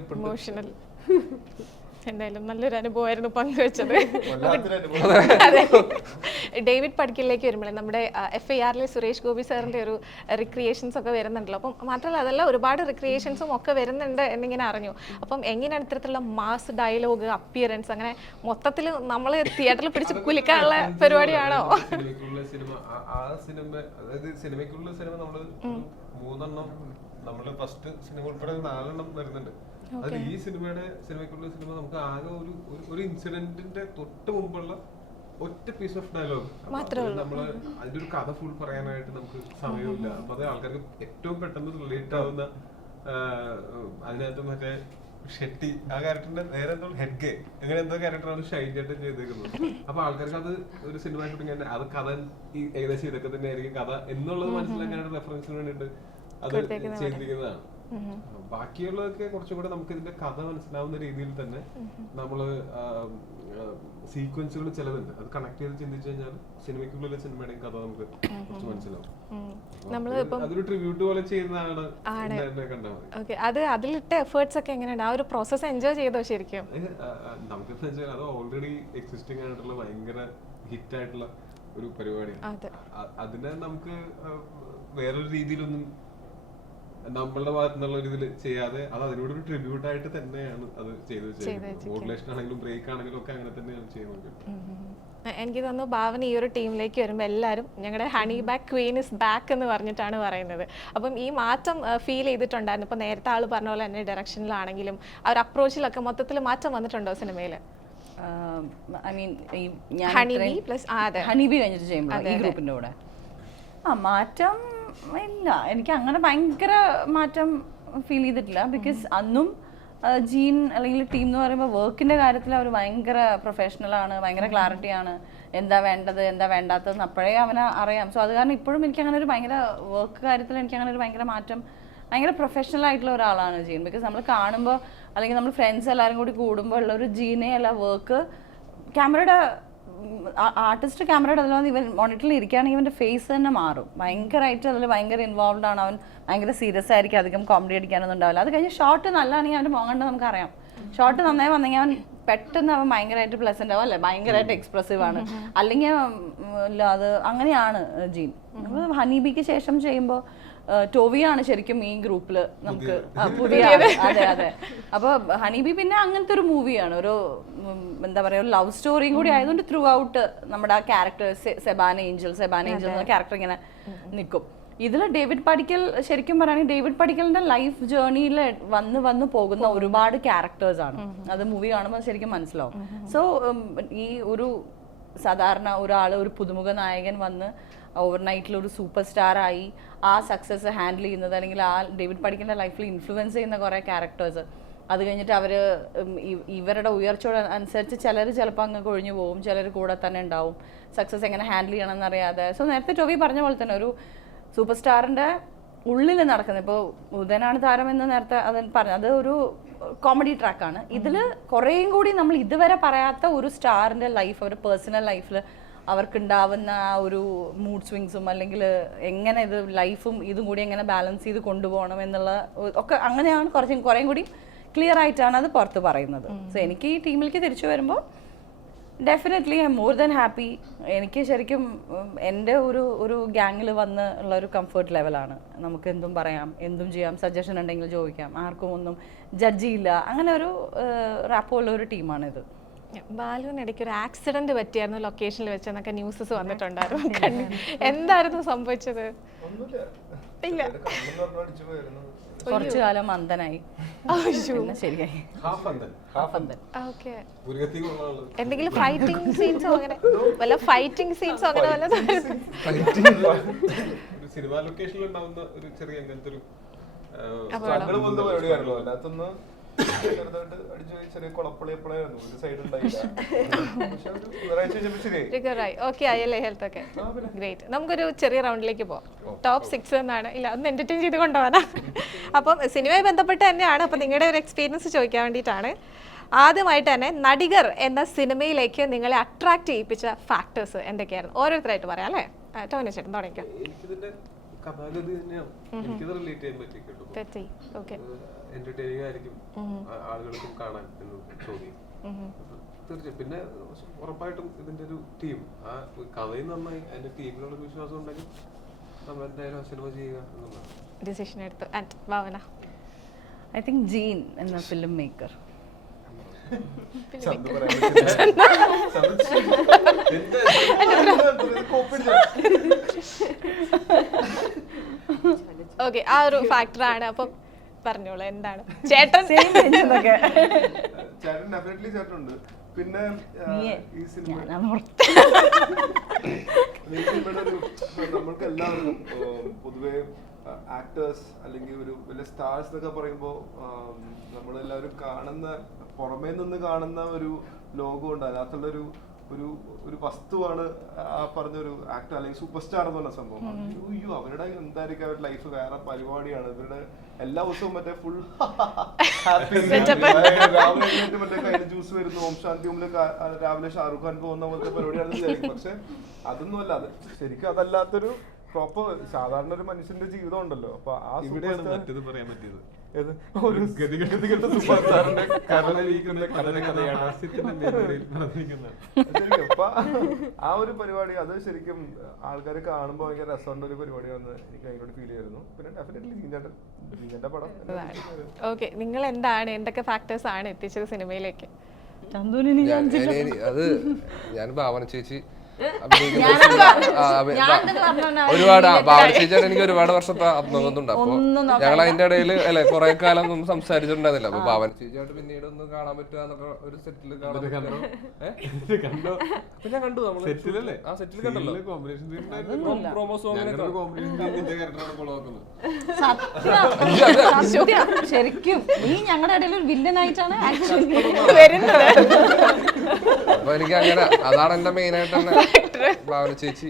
എന്തായാലും നല്ലൊരു അനുഭവമായിരുന്നു പങ്കുവെച്ചത്. അതെ, ഡേവിഡ് പടിക്കലിലേക്ക് വരുമ്പോഴേ നമ്മുടെ FIR സുരേഷ് ഗോപി സാറിന്റെ ഒരു റിക്രിയേഷൻസ് ഒക്കെ വരുന്നുണ്ടല്ലോ. അപ്പം മാത്രമല്ല അതല്ല, ഒരുപാട് റിക്രിയേഷൻസും ഒക്കെ വരുന്നുണ്ട് എന്നിങ്ങനെ അറിഞ്ഞു. അപ്പം എങ്ങനെയാണ് ഇത്തരത്തിലുള്ള മാസ് ഡയലോഗ്, അപ്പിയറൻസ്, അങ്ങനെ മൊത്തത്തിൽ നമ്മൾ തിയേറ്ററിൽ പിടിച്ച് കുലിക്കാനുള്ള പരിപാടിയാണോ? സിനിമയ്ക്കുള്ള സിനിമ നമ്മള് 3 നമ്മള് ഫസ്റ്റ് സിനിമ ഉൾപ്പെടെ 4 വരുന്നുണ്ട്. അതിൽ ഈ സിനിമയ്ക്കുള്ള സിനിമ നമുക്ക് ആകെ ഒരു ഇൻസിഡന്റിന്റെ തൊട്ട് മുമ്പുള്ള ഒറ്റ പീസ് ഓഫ് ഡയലോഗ്. നമ്മള് അതിന്റെ ഒരു കഥ ഫുൾ പറയാനായിട്ട് നമുക്ക് സമയമില്ല. അപ്പൊ അത് ആൾക്കാർക്ക് ഏറ്റവും പെട്ടെന്ന് റിലേറ്റ് ആവുന്ന, അതിനകത്ത് മറ്റേ ഷെട്ടി ആ ക്യാരക്ടറിന്റെ വേറെ എന്തോ ഹെഡ്ഗെ അങ്ങനെ എന്തോ ക്യാരക്ടറാണ് ഷൈൻ ചേട്ടൻ ചെയ്തേക്കുന്നത്. അപ്പൊ ആൾക്കാർക്ക് അത് ഒരു സിനിമ ഷൂട്ടിങ് തന്നെ അത് കഥ ഏകദേശം ഇതൊക്കെ തന്നെ ആയിരിക്കും കഥ എന്നുള്ളത് മനസ്സിലാക്കാനായിട്ട് റെഫറൻസിന് വേണ്ടിയിട്ട് അത് ചെയ്തിരിക്കുന്നതാണ്. ബാക്കിയുള്ളതൊക്കെ കുറച്ചും കൂടെ നമുക്ക് ഇതിന്റെ കഥ മനസ്സിലാവുന്ന രീതിയിൽ തന്നെ നമ്മള് സീക്വൻസുകൾ ചിലതുണ്ട്, അത് കണക്ട് ചെയ്ത് ചിന്തിച്ചു കഴിഞ്ഞാൽ സിനിമയ്ക്കുള്ളിലെ സിനിമയുടെയും കഥ നമുക്ക് കുറച്ച് മനസ്സിലാവും. അതൊരു ട്രിബ്യൂട്ട് പോലെ ചെയ്യുന്നതാണ് കണ്ടാൽ മതി. ഓക്കെ, അത് അതിലിട്ട എഫേർട്സ് ഒക്കെ എങ്ങനെയാണ്? ആ ഒരു പ്രോസസ് എൻജോയ് ചെയ്തോ ശരിക്കും? നമുക്കെന്ന് വെച്ചാൽ അത് ഓൾറെഡി എക്സിസ്റ്റിംഗ് ആയിട്ടുള്ള ഭയങ്കര ഹിറ്റ് ആയിട്ടുള്ള ഒരു പരിപാടിയാണ്. അതിനെ നമുക്ക് വേറൊരു രീതിയിലൊന്നും നമ്മളുടെ ഭാഗത്തുനിന്നുള്ള ഒരു ഇതിൽ ചെയ്യാതെ അത് അതിനോട് ഒരു ട്രിബ്യൂട്ട് ആയിട്ട് തന്നെയാണ് അത് ചെയ്ത് വെച്ചേക്കുന്നത്. മോഡുലേഷൻ ആണെങ്കിലും ബ്രേക്ക് ആണെങ്കിലും ഒക്കെ അങ്ങനെ തന്നെയാണ് ചെയ്യുന്നത്. എനിക്ക് തോന്നുന്നു ഭാവന ഈ ഒരു ടീമിലേക്ക് വരുമ്പോൾ എല്ലാവരും ഞങ്ങളുടെ honey back Queen is back എന്ന് പറഞ്ഞിട്ടാണ് പറയുന്നത്. അപ്പം ഈ മാറ്റം ഫീൽ ചെയ്തിട്ടുണ്ടായിരുന്നു. ഇപ്പം നേരത്തെ ആൾ പറഞ്ഞ പോലെ തന്നെ ഡയറക്ഷനിലാണെങ്കിലും ആ ഒരു അപ്രോച്ചിലൊക്കെ മൊത്തത്തിൽ മാറ്റം വന്നിട്ടുണ്ടോ സിനിമയിൽ? ഐ മീൻ ഹണിബി കഴിഞ്ഞിട്ട് ചെയ്യുമ്പോൾ ഈ ഗ്രൂപ്പിന്റെ കൂടെ മാറ്റം ഇല്ല, എനിക്ക് അങ്ങനെ ഭയങ്കര മാറ്റം ഫീൽ ചെയ്തിട്ടില്ല. ബിക്കോസ് അന്നും ജീൻ അല്ലെങ്കിൽ ടീം എന്ന് പറയുമ്പോൾ വർക്കിന്റെ കാര്യത്തിൽ അവർ ഭയങ്കര പ്രൊഫഷണലാണ്, ഭയങ്കര ക്ലാരിറ്റിയാണ്, എന്താ വേണ്ടത് എന്താ വേണ്ടാത്തതെന്ന് അപ്പോഴേ അവനെ അറിയാം. സോ അത് കാരണം ഇപ്പോഴും എനിക്ക് അങ്ങനെ ഒരു ഭയങ്കര വർക്ക് കാര്യത്തിൽ എനിക്ക് അങ്ങനെ ഒരു ഭയങ്കര മാറ്റം, ഭയങ്കര പ്രൊഫഷണൽ ആയിട്ടുള്ള ഒരാളാണ് ജീൻ. ബിക്കോസ് നമ്മൾ കാണുമ്പോൾ അല്ലെങ്കിൽ നമ്മൾ ഫ്രണ്ട്സ് എല്ലാവരും കൂടി കൂടുമ്പോൾ ഉള്ള ഒരു ജീനെ അല്ല വർക്ക്. ക്യാമറയുടെ ആർട്ടിസ്റ്റ് ക്യാമറയുടെ അതിൽ വന്ന് ഇവൻ മോണിറ്ററിൽ ഇരിക്കുകയാണെങ്കിൽ ഇവൻ്റെ ഫേസ് തന്നെ മാറും. ഭയങ്കരമായിട്ട് അതിൽ ഭയങ്കര ഇൻവോൾവ് ആണ് അവൻ, ഭയങ്കര സീരിയസ് ആയിരിക്കും, അധികം കോമഡി അടിക്കാനൊന്നും ഉണ്ടാവില്ല. അത് കഴിഞ്ഞ് ഷോട്ട് നല്ലതാണെങ്കിൽ അവൻ്റെ മോൻ കണ്ട് നമുക്കറിയാം. ഷോട്ട് നന്നായി വന്നെങ്കിൽ അവൻ പെട്ടെന്ന് അവൻ ഭയങ്കരമായിട്ട് പ്ലസന്റ് ആവും, അല്ലേ, ഭയങ്കരമായിട്ട് എക്സ്പ്രസീവ് ആണ്. അല്ലെങ്കിൽ ഇല്ല, അത് അങ്ങനെയാണ് ജീൻ. ഹണീബിക്ക് ശേഷം ചെയ്യുമ്പോൾ ടോവിയാണ് ശരിക്കും ഈ ഗ്രൂപ്പിൽ നമുക്ക് പുതിയ. അതെ അതെ. അപ്പോൾ ഹണീബി പിന്നെ അങ്ങനത്തെ ഒരു മൂവിയാണ്, ഒരു എന്താ പറയുക, ഒരു ലവ് സ്റ്റോറിയും കൂടി ആയതുകൊണ്ട് ത്രൂ ഔട്ട് നമ്മുടെ ആ ക്യാരക്ടർ സെബാന ഏഞ്ചൽ എന്ന ക്യാരക്ടർ ഇങ്ങനെ നിൽക്കും. ഇതിൽ ഡേവിഡ് പടിക്കൽ ശരിക്കും പറയുകയാണെങ്കിൽ ഡേവിഡ് പടിക്കലിന്റെ ലൈഫ് ജേർണിയിൽ വന്ന് പോകുന്ന ഒരുപാട് ക്യാരക്ടേഴ്സ് ആണ്. അത് മൂവി കാണുമ്പോൾ ശരിക്കും മനസ്സിലാവും. സോ ഈ ഒരു സാധാരണ ഒരാൾ, ഒരു പുതുമുഖ നായകൻ വന്ന് ഓവർനൈറ്റിൽ ഒരു സൂപ്പർ സ്റ്റാർ ആയി ആ സക്സസ് ഹാൻഡിൽ ചെയ്യുന്നത്, അല്ലെങ്കിൽ ആ ഡേവിഡ് പടിക്കലിന്റെ ലൈഫിൽ ഇൻഫ്ലുവൻസ് ചെയ്യുന്ന കുറേ ക്യാരക്ടേഴ്സ്, അത് കഴിഞ്ഞിട്ട് അവർ ഇവരുടെ ഉയർച്ചയോട് അനുസരിച്ച് ചിലർ ചിലപ്പോൾ അങ്ങ് കൊഴിഞ്ഞു പോകും, ചിലർ കൂടെ തന്നെ ഉണ്ടാവും, സക്സസ് എങ്ങനെ ഹാൻഡിൽ ചെയ്യണമെന്ന് അറിയാതെ. സോ നേരത്തെ ടോവി പറഞ്ഞ പോലെ തന്നെ ഒരു സൂപ്പർ സ്റ്റാറിൻ്റെ ഉള്ളിൽ നടക്കുന്നത്, ഇപ്പോൾ ഉദയനാണ് താരം എന്ന് നേരത്തെ അത് പറഞ്ഞു, അത് ഒരു കോമഡി ട്രാക്കാണ്. ഇതിൽ കുറേയും കൂടി നമ്മൾ ഇതുവരെ പറയാത്ത ഒരു സ്റ്റാറിൻ്റെ ലൈഫ്, അവരുടെ പേഴ്സണൽ ലൈഫിൽ അവർക്കുണ്ടാവുന്ന ആ ഒരു മൂഡ് സ്വിങ്സും, അല്ലെങ്കിൽ എങ്ങനെ ഇത് ലൈഫും ഇതും കൂടി എങ്ങനെ ബാലൻസ് ചെയ്ത് കൊണ്ടുപോകണം എന്നുള്ള ഒക്കെ അങ്ങനെയാണ് കുറേയും കൂടി ക്ലിയർ ആയിട്ടാണ് അത് പുറത്ത് പറയുന്നത്. സോ എനിക്ക് ഈ ടീമിലേക്ക് തിരിച്ചു വരുമ്പോൾ definitely I am more than happy. എനിക്ക് ശരിക്കും എൻ്റെ ഒരു ഗ്യാങ്ങിൽ വന്ന് ഉള്ള ഒരു കംഫർട്ട് ലെവലാണ്. നമുക്ക് എന്തും പറയാം, എന്തും ചെയ്യാം, സജഷൻ ഉണ്ടെങ്കിൽ ചോദിക്കാം, ആർക്കും ഒന്നും ജഡ്ജ് ചെയ്യില്ല, അങ്ങനെ ഒരു റാപ്പുള്ള ഒരു ടീമാണിത്. ബാലുവിന് ഇടയ്ക്ക് ഒരു ആക്സിഡന്റ് പറ്റിയായിരുന്നു ലൊക്കേഷനിൽ വെച്ചെന്നൊക്കെ ന്യൂസസ് വന്നിട്ടുണ്ടായിരുന്നു. എന്തായിരുന്നു സംഭവിച്ചത്? ഇല്ല, കുറച്ചു കാലം അന്ധനായി, ശരിയായി. എന്തെങ്കിലും ഫൈറ്റിംഗ് സീൻസോ അങ്ങനെ വല്ല ഫൈറ്റിംഗ് സീൻസോ അങ്ങനെ വല്ലതും? സിനിമ ലൊക്കേഷനിൽ ഉണ്ടാവുന്ന ഒരു ചെറിയ അങ്ങനത്തെ ഒരു ചെറിയ കുളപ്പളിയപ്പോഴായിരുന്നു ഒരു സൈഡ് ഉണ്ടായില്ല. ഗ്രേറ്റ്. നമുക്കൊരു ചെറിയ റൗണ്ടിലേക്ക് പോവാം. ടോപ്പ് 6 എന്നാണ്, ഇല്ല ഒന്ന് എന്റർടൈൻ ചെയ്ത് കൊണ്ടുപോകാനാ. അപ്പം സിനിമയുമായി ബന്ധപ്പെട്ട് തന്നെയാണ്. അപ്പം നിങ്ങളുടെ ഒരു എക്സ്പീരിയൻസ് ചോദിക്കാൻ വേണ്ടിയിട്ടാണ്. ആദ്യമായിട്ട് തന്നെ നടികർ എന്ന സിനിമയിലേക്ക് നിങ്ങളെ അട്രാക്ട് ചെയ്യിപ്പിച്ച ഫാക്ടേഴ്സ് എന്തൊക്കെയായിരുന്നു? ഓരോരുത്തരായിട്ട് പറയാം അല്ലേ? ടോവിനോ ചേട്ടൻ തുടങ്ങിക്കോ. എന്റർടൈനിങ് ആയിരിക്കും, ആളുകൾക്കും കാണാൻ എന്ന് തോന്നി. തീർച്ചയായും പിന്നെ ഉറപ്പായിട്ടും ഇതിന്റെ ഒരു ടീം, ആ കഥയും നന്നായി, അതിന്റെ ടീമിനുള്ള വിശ്വാസം ഉണ്ടെങ്കിൽ നമ്മൾ എന്തായാലും സിനിമ ചെയ്യുക എന്നുള്ളതാണ് ഡിസിഷൻ എടുത്തു. And Bhavana? I think Jeen എന്ന ഫിലിം മേക്കർ. ഓക്കെ, ആ ഒരു ഫാക്ടറാണ്. അപ്പം പറഞ്ഞോളൂ, എന്താണ് ചേട്ടൻ? ചേട്ടൻ ഡെഫിനറ്റ്ലി ചേട്ടനുണ്ട്. പിന്നെ ഈ സിനിമ നമ്മൾക്ക് എല്ലാവർക്കും പൊതുവെ ആക്ടേഴ്സ് അല്ലെങ്കിൽ ഒരു വലിയ സ്റ്റാർസ് എന്നൊക്കെ പറയുമ്പോൾ നമ്മളെല്ലാവരും കാണുന്ന, പുറമേ നിന്ന് കാണുന്ന ഒരു ലോകമുണ്ട്, അതിനകത്തുള്ള ഒരു വസ്തുവാണ് ആ പറഞ്ഞൊരു ആക്ടർ അല്ലെങ്കിൽ സൂപ്പർ സ്റ്റാർ എന്ന് പറഞ്ഞ സംഭവം. അയ്യോ അവരുടെ എന്തായിരിക്കും അവരുടെ ലൈഫ് വേറെ പരിപാടിയാണ്, ഇവരുടെ എല്ലാ ദിവസവും മറ്റേ ഫുൾ രാവിലെ എഴുന്നേറ്റ് മറ്റേ കയ്യിൽ ജ്യൂസ് വരുന്നു, ഓം ശാന്തി മുമ്പിൽ രാവിലെ ഷാറുഖ് ഖാൻ പോകുന്ന പോലത്തെ പരിപാടിയാണെന്ന് വിചാരിക്കും. പക്ഷെ അതൊന്നും അല്ല, അത് ശരിക്കും അതല്ലാത്തൊരു പ്രോപ്പർ സാധാരണ ഒരു മനുഷ്യന്റെ ജീവിതം ഉണ്ടല്ലോ. അപ്പൊ ആ ഇവിടെയാണ് മറ്റേത് പറയാൻ പറ്റിയത്. ഏത് ഒരു ഗതികെട്ട സൂപ്പർ സ്റ്റാറിന്റെ അപ്പൊ ആ ഒരു പരിപാടി അത് ശരിക്കും ആൾക്കാർ കാണുമ്പോ ഭയങ്കര രസമുള്ള ഒരു പരിപാടിയാണെന്ന് എനിക്ക് ഭയങ്കര ഫീൽ ചെയ്യായിരുന്നു. പിന്നെ ഡെഫിനറ്റ്ലി ജീഞ്ചന്റെ പടം. ഓക്കെ, നിങ്ങൾ എന്താണ് എന്തൊക്കെ ഫാക്ടേഴ്സ് ആണ് എത്തിച്ചത് സിനിമയിലേക്ക്? അത് ഞാൻ ഭാവന ചേച്ചി ഒരുപാട് ഭാവന ചേച്ചിയാണ് എനിക്ക് ഒരുപാട് വർഷത്തെ ആത്മബന്ധമുണ്ട്. അപ്പൊ ഞങ്ങൾ അതിന്റെ ഇടയിൽ അല്ലെ കുറെ കാലം ഒന്നും സംസാരിച്ചിട്ടുണ്ടായിരുന്നില്ല. അപ്പൊ ഭാവന ചേച്ചിയായിട്ട് പിന്നീട് ഒന്ന് കാണാൻ പറ്റുക എന്നൊക്കെ ഒരു സെറ്റിൽ ഞാൻ കണ്ടു. നമ്മള് ആ സെറ്റിൽ കണ്ടല്ലോ പ്രൊമോ ശരിക്കും നീ ഞങ്ങളുടെ ഇടയിൽ ഒരു വില്ലനായിട്ടാണ് വരുന്നത്. അപ്പൊ എനിക്ക് അങ്ങനെ അതാണ് എന്റെ മെയിൻ ആയിട്ട് തന്നെ ഭാവന ചേച്ചി.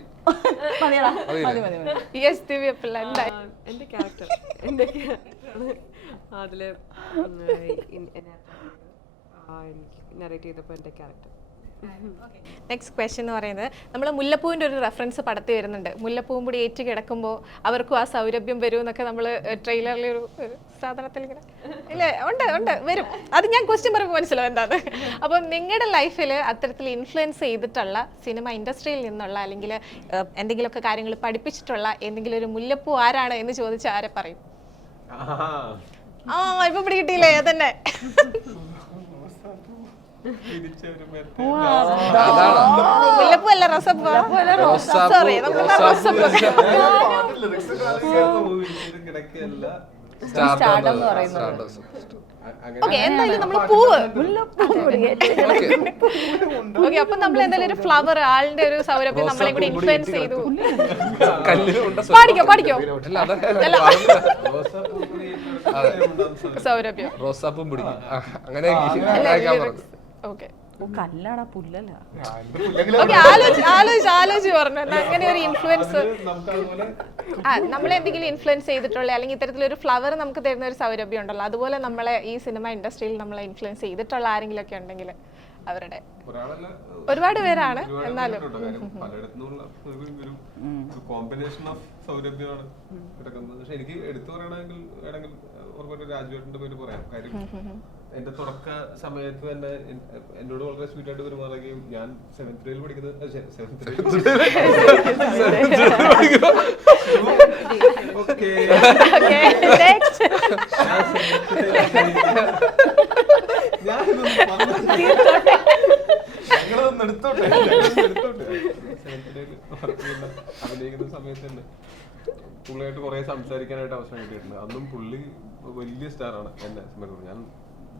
എൻ്റെ ക്യാരക്ടറാണ് അതില് നറേറ്റ് ചെയ്തപ്പോൾ എൻ്റെ ക്യാരക്ടർ. നെക്സ്റ്റ് ക്വസ്റ്റ്യൻ എന്ന് പറയുന്നത്, നമ്മൾ മുല്ലപ്പൂവിൻ്റെ ഒരു റെഫറൻസ് പടത്തിൽ വരുന്നുണ്ട്. മുല്ലപ്പൂവും കൂടി ഏറ്റ് കിടക്കുമ്പോൾ അവർക്കും ആ സൗരഭ്യം വരും എന്നൊക്കെ നമ്മൾ ട്രെയിലറിൽ ഒരു സാധനത്തിൽ ഇങ്ങനെ ഇല്ലേ ഉണ്ട് വരും. അത് ഞാൻ ക്വസ്റ്റ്യൻ പറയുമ്പോൾ മനസ്സിലാവും എന്താണ്. അപ്പം നിങ്ങളുടെ ലൈഫിൽ അത്തരത്തിൽ ഇൻഫ്ലുവൻസ് ചെയ്തിട്ടുള്ള സിനിമ ഇൻഡസ്ട്രിയിൽ നിന്നുള്ള അല്ലെങ്കിൽ എന്തെങ്കിലുമൊക്കെ കാര്യങ്ങൾ പഠിപ്പിച്ചിട്ടുള്ള എന്തെങ്കിലും ഒരു മുല്ലപ്പൂ ആരാണ് എന്ന് ചോദിച്ചാൽ ആരെ പറയും? ഇപ്പൊ പിടികിട്ടിയില്ലേ? അതന്നെ മുല്ലപ്പൂ അല്ല, റോസപ്പൂ. സോറി, റോസപ്പൂ. ഓക്കെ, എന്തായാലും നമ്മൾ പൂവ്. ഓക്കെ, അപ്പൊ നമ്മൾ എന്തായാലും ഒരു ഫ്ലവർ, ആളിന്റെ ഒരു സൗരഭ്യം നമ്മളെ കൂടി ഇൻഫ്ലുവൻസ് ചെയ്തു. പാടിക്കോ സൗരഭ്യം. റോസാപ്പും പിടിക്കും അങ്ങനെ. ഓക്കെ, കല്ലാടാ പുല്ലല്ല. ആലോചിച്ച് പറഞ്ഞു അങ്ങനെ ഒരു ഇൻഫ്ലുവൻസ് നമ്മളെന്തെങ്കിലും ഇൻഫ്ലുവൻസ് ചെയ്തിട്ടുള്ള അല്ലെങ്കിൽ ഇത്തരത്തിലൊരു ഫ്ലവർ നമുക്ക് തരുന്ന ഒരു സൗരഭ്യം ഉണ്ടല്ലോ, അതുപോലെ നമ്മളെ ഈ സിനിമ ഇൻഡസ്ട്രിയിൽ നമ്മളെ ഇൻഫ്ലുവൻസ് ചെയ്തിട്ടുള്ള ആരെങ്കിലും ഒക്കെ ഉണ്ടെങ്കിൽ അവരുടെ ഒരുപാട് പേരാണ്. എന്നാലും കോമ്പിനേഷൻ ഓഫ് സൗരഭ്യമാണ് കിടക്കുന്നത്. പക്ഷെ എനിക്ക് എടുത്തു പറയണമെങ്കിൽ വേണമെങ്കിൽ രാജുവേട്ടന്റെ പേര് പറയാം. കാര്യം എന്റെ തുടക്ക സമയത്ത് തന്നെ എന്നോട് വളരെ സ്വീറ്റ് ആയിട്ട് പെരുമാറുകയും ഞാൻ 7th grade പഠിക്കുന്നത് അഭിനയിക്കുന്ന സമയത്ത് തന്നെ പുള്ളിയായിട്ട് കുറെ സംസാരിക്കാനായിട്ട് അവസരം കിട്ടിയിട്ടുണ്ട്. അന്നും പുള്ളി വലിയ സ്റ്റാറാണ് എന്നെ സംബന്ധിച്ച്. ഞാൻ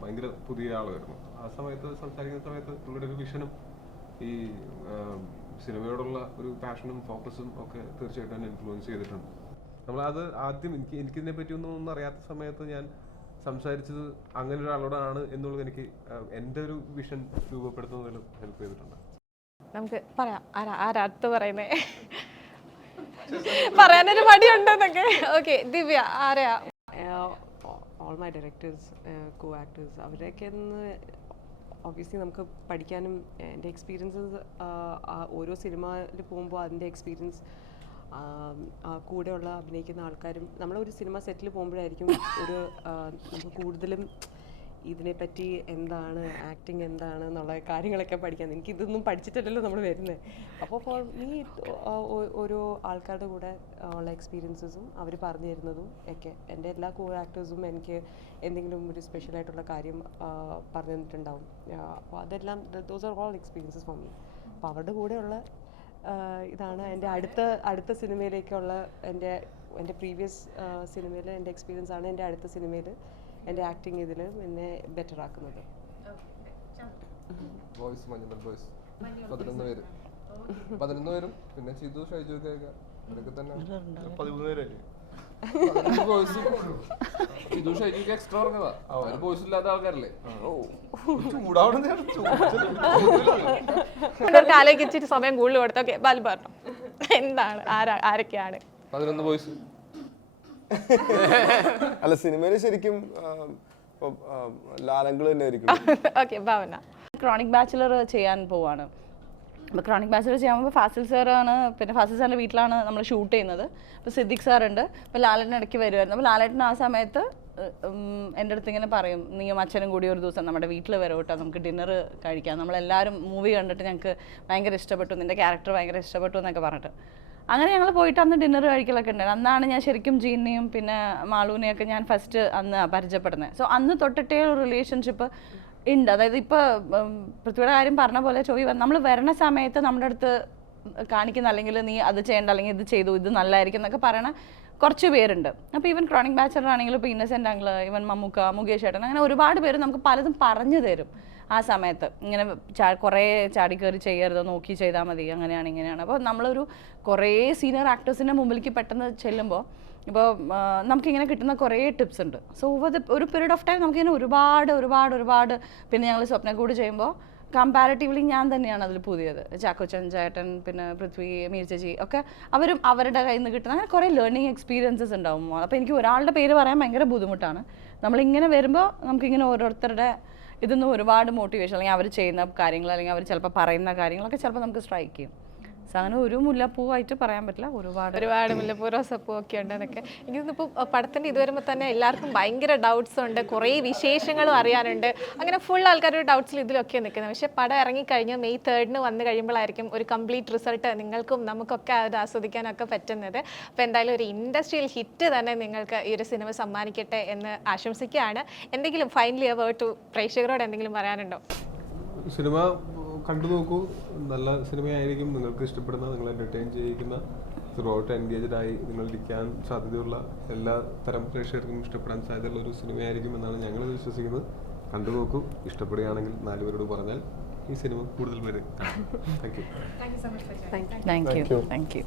ഭയങ്കര പുതിയ ആളായിരുന്നു. ആ സമയത്ത് സംസാരിക്കുന്ന സമയത്ത് പുള്ളിയുടെ ഒരു വിഷനും ഈ സിനിമയോടുള്ള ഒരു പാഷനും ഫോക്കസും ഒക്കെ തീർച്ചയായിട്ടും എന്നെ ഇൻഫ്ലുവൻസ് ചെയ്തിട്ടുണ്ട്. നമ്മളത് ആദ്യം എനിക്കിതിനെ പറ്റി ഒന്നും അറിയാത്ത സമയത്ത് ഞാൻ സംസാരിച്ചത് അങ്ങനെ ഒരാളോടാണ് എന്നുള്ളത് എനിക്ക് എൻ്റെ ഒരു വിഷൻ രൂപപ്പെടുത്തുന്നതിലും ഹെൽപ്പ് ചെയ്തിട്ടുണ്ട്. നമുക്ക് പറയാം ആരാടുത്ത് പറയുന്നേ, പറയാനൊരു മടിയുണ്ടെന്നൊക്കെ. ഓക്കെ, ദിവ്യ ആരെയാ? All my directors, co actors, അവരെയൊക്കെ ഒബ്വിയസ്ലി നമുക്ക് പഠിക്കാനും എൻ്റെ എക്സ്പീരിയൻസസ് ഓരോ സിനിമയിൽ പോകുമ്പോൾ അതിൻ്റെ എക്സ്പീരിയൻസ് കൂടെയുള്ള അഭിനയിക്കുന്ന ആൾക്കാരും നമ്മളൊരു സിനിമ സെറ്റിൽ പോകുമ്പോഴായിരിക്കും ഒരു നമുക്ക് കൂടുതലും ഇതിനെപ്പറ്റി എന്താണ് ആക്ടിങ് എന്താണ് എന്നുള്ള കാര്യങ്ങളൊക്കെ പഠിക്കാൻ. എനിക്കിതൊന്നും പഠിച്ചിട്ടല്ലല്ലോ നമ്മൾ വരുന്നത്. അപ്പോൾ ഫോർ മീ ഓരോ ആൾക്കാരുടെ കൂടെ ഉള്ള എക്സ്പീരിയൻസസും അവർ പറഞ്ഞു തരുന്നതും ഒക്കെ എൻ്റെ എല്ലാ കോ ആക്ടേഴ്സും എനിക്ക് എന്തെങ്കിലും ഒരു സ്പെഷ്യലായിട്ടുള്ള കാര്യം പറഞ്ഞു തന്നിട്ടുണ്ടാവും. അപ്പോൾ അതെല്ലാം those are all experiences for me. അപ്പോൾ അവരുടെ കൂടെയുള്ള ഇതാണ് എൻ്റെ അടുത്ത സിനിമയിലേക്കുള്ള എൻ്റെ പ്രീവിയസ് സിനിമയിൽ എൻ്റെ എക്സ്പീരിയൻസ് ആണ് എൻ്റെ അടുത്ത സിനിമയിൽ എൻ്റെ ആക്ടിങ് ഇതിൽ എന്നെ ബെറ്റർ ആക്കുന്നത്. ബോയ്സ് 11 പേരും പിന്നെ ചിതു ഷൈജു ഒക്കെ ഇവരൊക്കെ തന്നെ 13 പേരല്ലേ? ചിതു ഷൈജു എക്സ്ട്രാ പറഞ്ഞതാ. അവര് ബോയ്സ് ഇല്ലാത്ത ആൾക്കാരല്ലേ. ആലോചിച്ചിട്ട് സമയം കൂടുതൽ കൊടുത്തു. ഓക്കെ, ബാലു പറഞ്ഞു എന്താണ് ആരൊക്കെയാണ്? 11 ബോയ്സ്. അല്ല സിനിമയിൽ ശരിക്കും ലാലങ്ങൾ തന്നെ ആയിരിക്കും. ഓക്കെ ഭാവന. ക്രോണിക് ബാച്ചിലർ ചെയ്യാൻ പോവാണ്. അപ്പോൾ ക്രോണിക് ബാച്ചിലർ ചെയ്യാൻ പോകുമ്പോൾ ഫാസിൽ സാറാണ്, പിന്നെ ഫാസിൽ സാറിൻ്റെ വീട്ടിലാണ് നമ്മൾ ഷൂട്ട് ചെയ്യുന്നത്. അപ്പോൾ സിദ്ദിഖ് സാറുണ്ട്, അപ്പോൾ ലാലേട്ടൻ ഇടയ്ക്ക് വരുമായിരുന്നു. അപ്പോൾ ലാലേട്ടൻ ആ സമയത്ത് എൻ്റെ അടുത്ത് ഇങ്ങനെ പറയും, നീയും അച്ഛനും കൂടി ഒരു ദിവസം നമ്മുടെ വീട്ടിൽ വരും കേട്ടോ, നമുക്ക് ഡിന്നർ കഴിക്കാം, നമ്മളെല്ലാവരും മൂവി കണ്ടിട്ട് ഞങ്ങൾക്ക് ഭയങ്കര ഇഷ്ടപ്പെട്ടു, നിൻ്റെ ക്യാരക്ടർ ഭയങ്കര ഇഷ്ടപ്പെട്ടു എന്നൊക്കെ പറഞ്ഞിട്ട്. അങ്ങനെ ഞങ്ങൾ പോയിട്ട് അന്ന് ഡിന്നർ കഴിക്കലൊക്കെ ഉണ്ടായിരുന്നു. അന്നാണ് ഞാൻ ശരിക്കും ജീനിനെയും പിന്നെ മാളൂനെയൊക്കെ ഞാൻ ഫസ്റ്റ് അന്ന് പരിചയപ്പെടുന്നത്. സോ അന്ന് തൊട്ടിട്ടേ ഒരു റിലേഷൻഷിപ്പ് ഉണ്ട്. അതായത് ഇപ്പോൾ പൃഥ്വിയുടെ കാര്യം പറഞ്ഞ പോലെ നമ്മൾ വരണ സമയത്ത് നമ്മുടെ അടുത്ത് കാണിക്കുന്ന, അല്ലെങ്കിൽ നീ അത് ചെയ്യേണ്ട, അല്ലെങ്കിൽ ഇത് ചെയ്തു, ഇത് നല്ലതായിരിക്കും എന്നൊക്കെ പറയണ കുറച്ച് പേരുണ്ട്. അപ്പോൾ ഈവൻ ക്രോണിക് ബാച്ചലർ ആണെങ്കിലും ഇപ്പോൾ ഇന്നസെൻ്റ് ആംഗിൾ, ഈവൻ മമ്മൂക്ക, മുകേഷ് ഏട്ടൻ, അങ്ങനെ ഒരുപാട് പേര് നമുക്ക് പലതും പറഞ്ഞു തരും ആ സമയത്ത്. ഇങ്ങനെ കുറേ ചാടിക്കയറി ചെയ്യരുത്, നോക്കി ചെയ്താൽ മതി, അങ്ങനെയാണ് ഇങ്ങനെയാണ്. അപ്പോൾ നമ്മളൊരു കുറേ സീനിയർ ആക്ടേഴ്സിൻ്റെ മുമ്പിലേക്ക് പെട്ടെന്ന് ചെല്ലുമ്പോൾ ഇപ്പോൾ നമുക്കിങ്ങനെ കിട്ടുന്ന കുറേ ടിപ്സ് ഉണ്ട്. സോ ഒരു പീരീഡ് ഓഫ് ടൈം നമുക്കിങ്ങനെ ഒരുപാട് പിന്നെ ഞങ്ങൾ സ്വപ്നക്കൂട് ചെയ്യുമ്പോൾ കമ്പാരിറ്റീവ്ലി ഞാൻ തന്നെയാണ് അതിൽ പുതിയത്. ചാക്കോച്ചൻ ചേട്ടൻ, പിന്നെ പൃഥ്വി, മീർ ചേച്ചി ഒക്കെ അവരും അവരുടെ കയ്യിൽ നിന്ന് കിട്ടുന്ന അങ്ങനെ കുറേ ലേണിംഗ് എക്സ്പീരിയൻസസ് ഉണ്ടാവും. അപ്പോൾ എനിക്ക് ഒരാളുടെ പേര് പറയാൻ ഭയങ്കര ബുദ്ധിമുട്ടാണ്. നമ്മളിങ്ങനെ വരുമ്പോൾ നമുക്കിങ്ങനെ ഓരോരുത്തരുടെ ഇതൊന്നും ഒരുപാട് മോട്ടിവേഷൻ, അല്ലെങ്കിൽ അവർ ചെയ്യുന്ന കാര്യങ്ങൾ, അല്ലെങ്കിൽ അവർ ചിലപ്പോൾ പറയുന്ന കാര്യങ്ങളൊക്കെ ചിലപ്പോൾ നമുക്ക് സ്ട്രൈക്ക് ചെയ്യും. സോ അങ്ങനെ ഒരു മുല്ലപ്പൂവായിട്ട് പറയാൻ പറ്റില്ല, ഒരുപാട് മുല്ലപ്പൂ, റോസപ്പൂ ഒക്കെ ഉണ്ട് എന്നൊക്കെ. എനിക്ക് തോന്നുന്നു ഇപ്പോൾ പടത്തിൻ്റെ ഇത് വരുമ്പോൾ തന്നെ എല്ലാവർക്കും ഭയങ്കര ഡൗട്ട്സ് ഉണ്ട്, കുറേ വിശേഷങ്ങളും അറിയാനുണ്ട്. അങ്ങനെ ഫുൾ ആൾക്കാരുടെ ഡൗട്ട്സിൽ ഇതിലൊക്കെ നിൽക്കുന്നത്. പക്ഷേ പടം ഇറങ്ങിക്കഴിഞ്ഞ് May 3 വന്നു കഴിയുമ്പോഴായിരിക്കും ഒരു കംപ്ലീറ്റ് റിസൾട്ട് നിങ്ങൾക്കും നമുക്കൊക്കെ അത് ആസ്വദിക്കാനൊക്കെ പറ്റുന്നത്. അപ്പോൾ എന്തായാലും ഒരു ഇൻഡസ്ട്രിയൽ ഹിറ്റ് തന്നെ നിങ്ങൾക്ക് ഈ ഒരു സിനിമ സമ്മാനിക്കട്ടെ എന്ന് ആശംസിക്കുകയാണ്. എന്തെങ്കിലും ഫൈനലി വേർഡ് ടു പ്രേക്ഷകരോട് എന്തെങ്കിലും പറയാനുണ്ടോ? സിനിമ കണ്ടു നോക്കൂ, നല്ല സിനിമയായിരിക്കും, നിങ്ങൾക്ക് ഇഷ്ടപ്പെടുന്ന, നിങ്ങളെ എൻ്റർടൈൻ ചെയ്യിക്കുന്ന, ത്രൂ ഔട്ട് എൻഗേജ്ഡ് ആയി നിങ്ങളിരിക്കാൻ സാധ്യതയുള്ള എല്ലാ തരം പ്രേക്ഷകർക്കും ഇഷ്ടപ്പെടാൻ സാധ്യതയുള്ള ഒരു സിനിമയായിരിക്കും എന്നാണ് ഞങ്ങൾ വിശ്വസിക്കുന്നത്. കണ്ടു നോക്കൂ, ഇഷ്ടപ്പെടുകയാണെങ്കിൽ 4 പേരോട് പറഞ്ഞാൽ ഈ സിനിമ കൂടുതൽ പേര്. Thank you. Thank you.